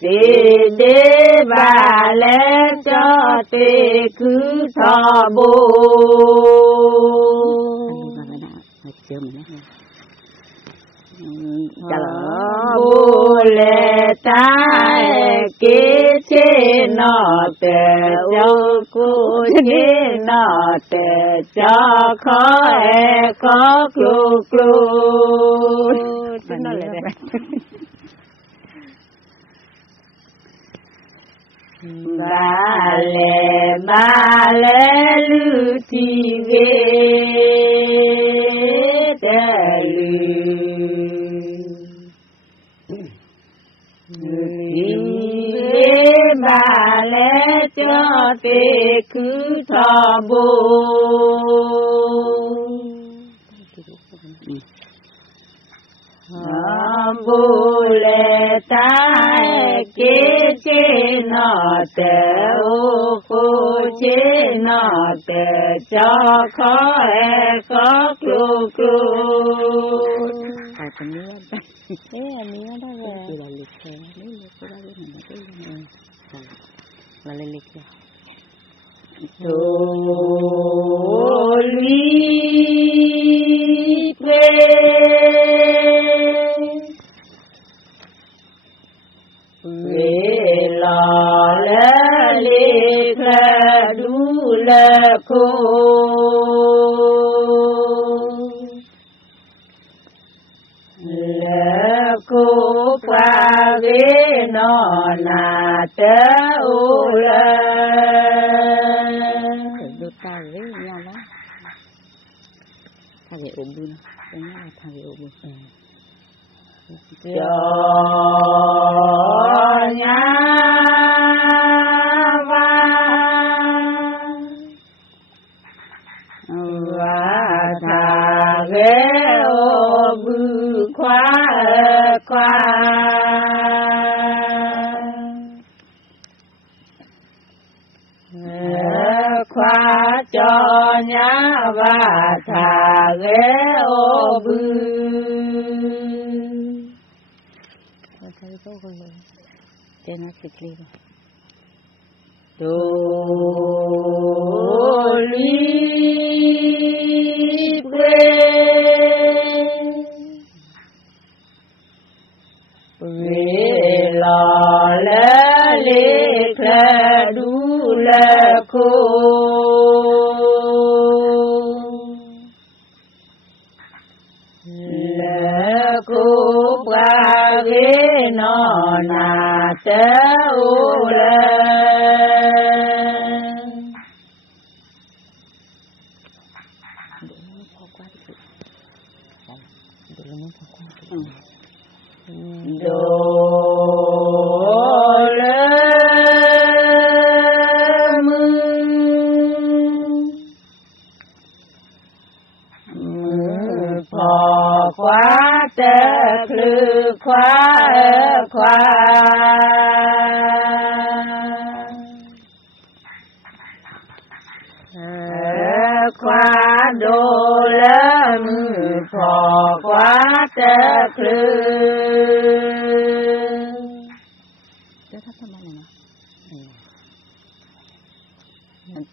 thì đi vale cho thì cứ thọ bố bố lệ tai kế chế nó tệ cho cô chế nó tệ cho khó klu nó lại ba lệ lưu thì về bà lẽ cho tê cứ thọ bố bố lệ tai kế chế nó tê ô cô chế nó tê cho khó klu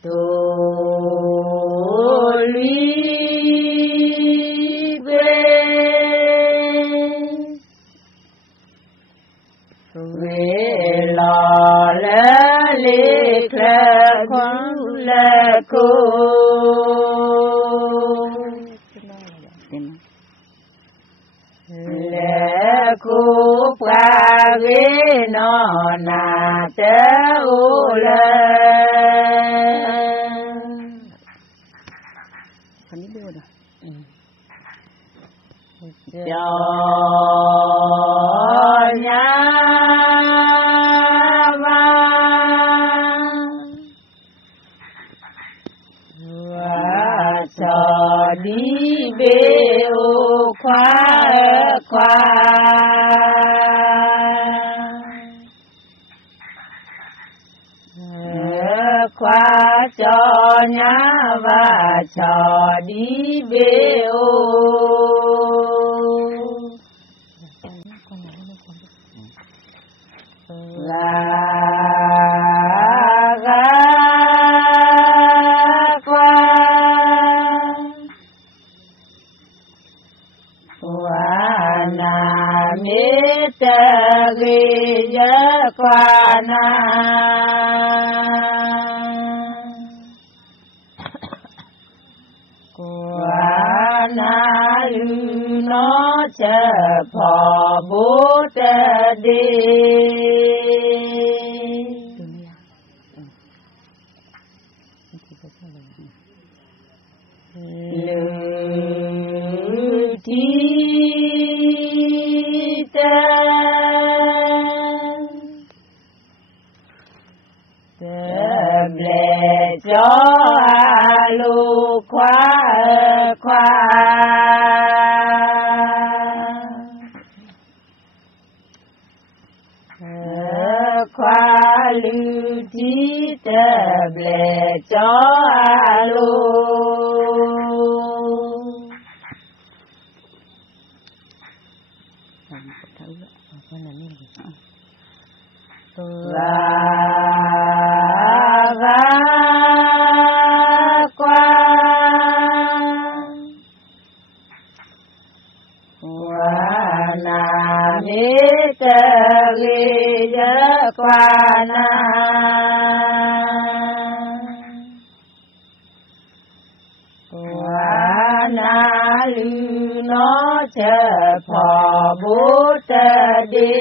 Tolibe cô lệ cô qua ghế nó nà tớ u lệ cho nhà và cho đi về ô khoa cho nhà và cho đi về ô nó chờ phò bố tê đi lư thi tê lệ cho alu khoa lưu trí tệp lệ cho alu nó chờ phò bố tê đi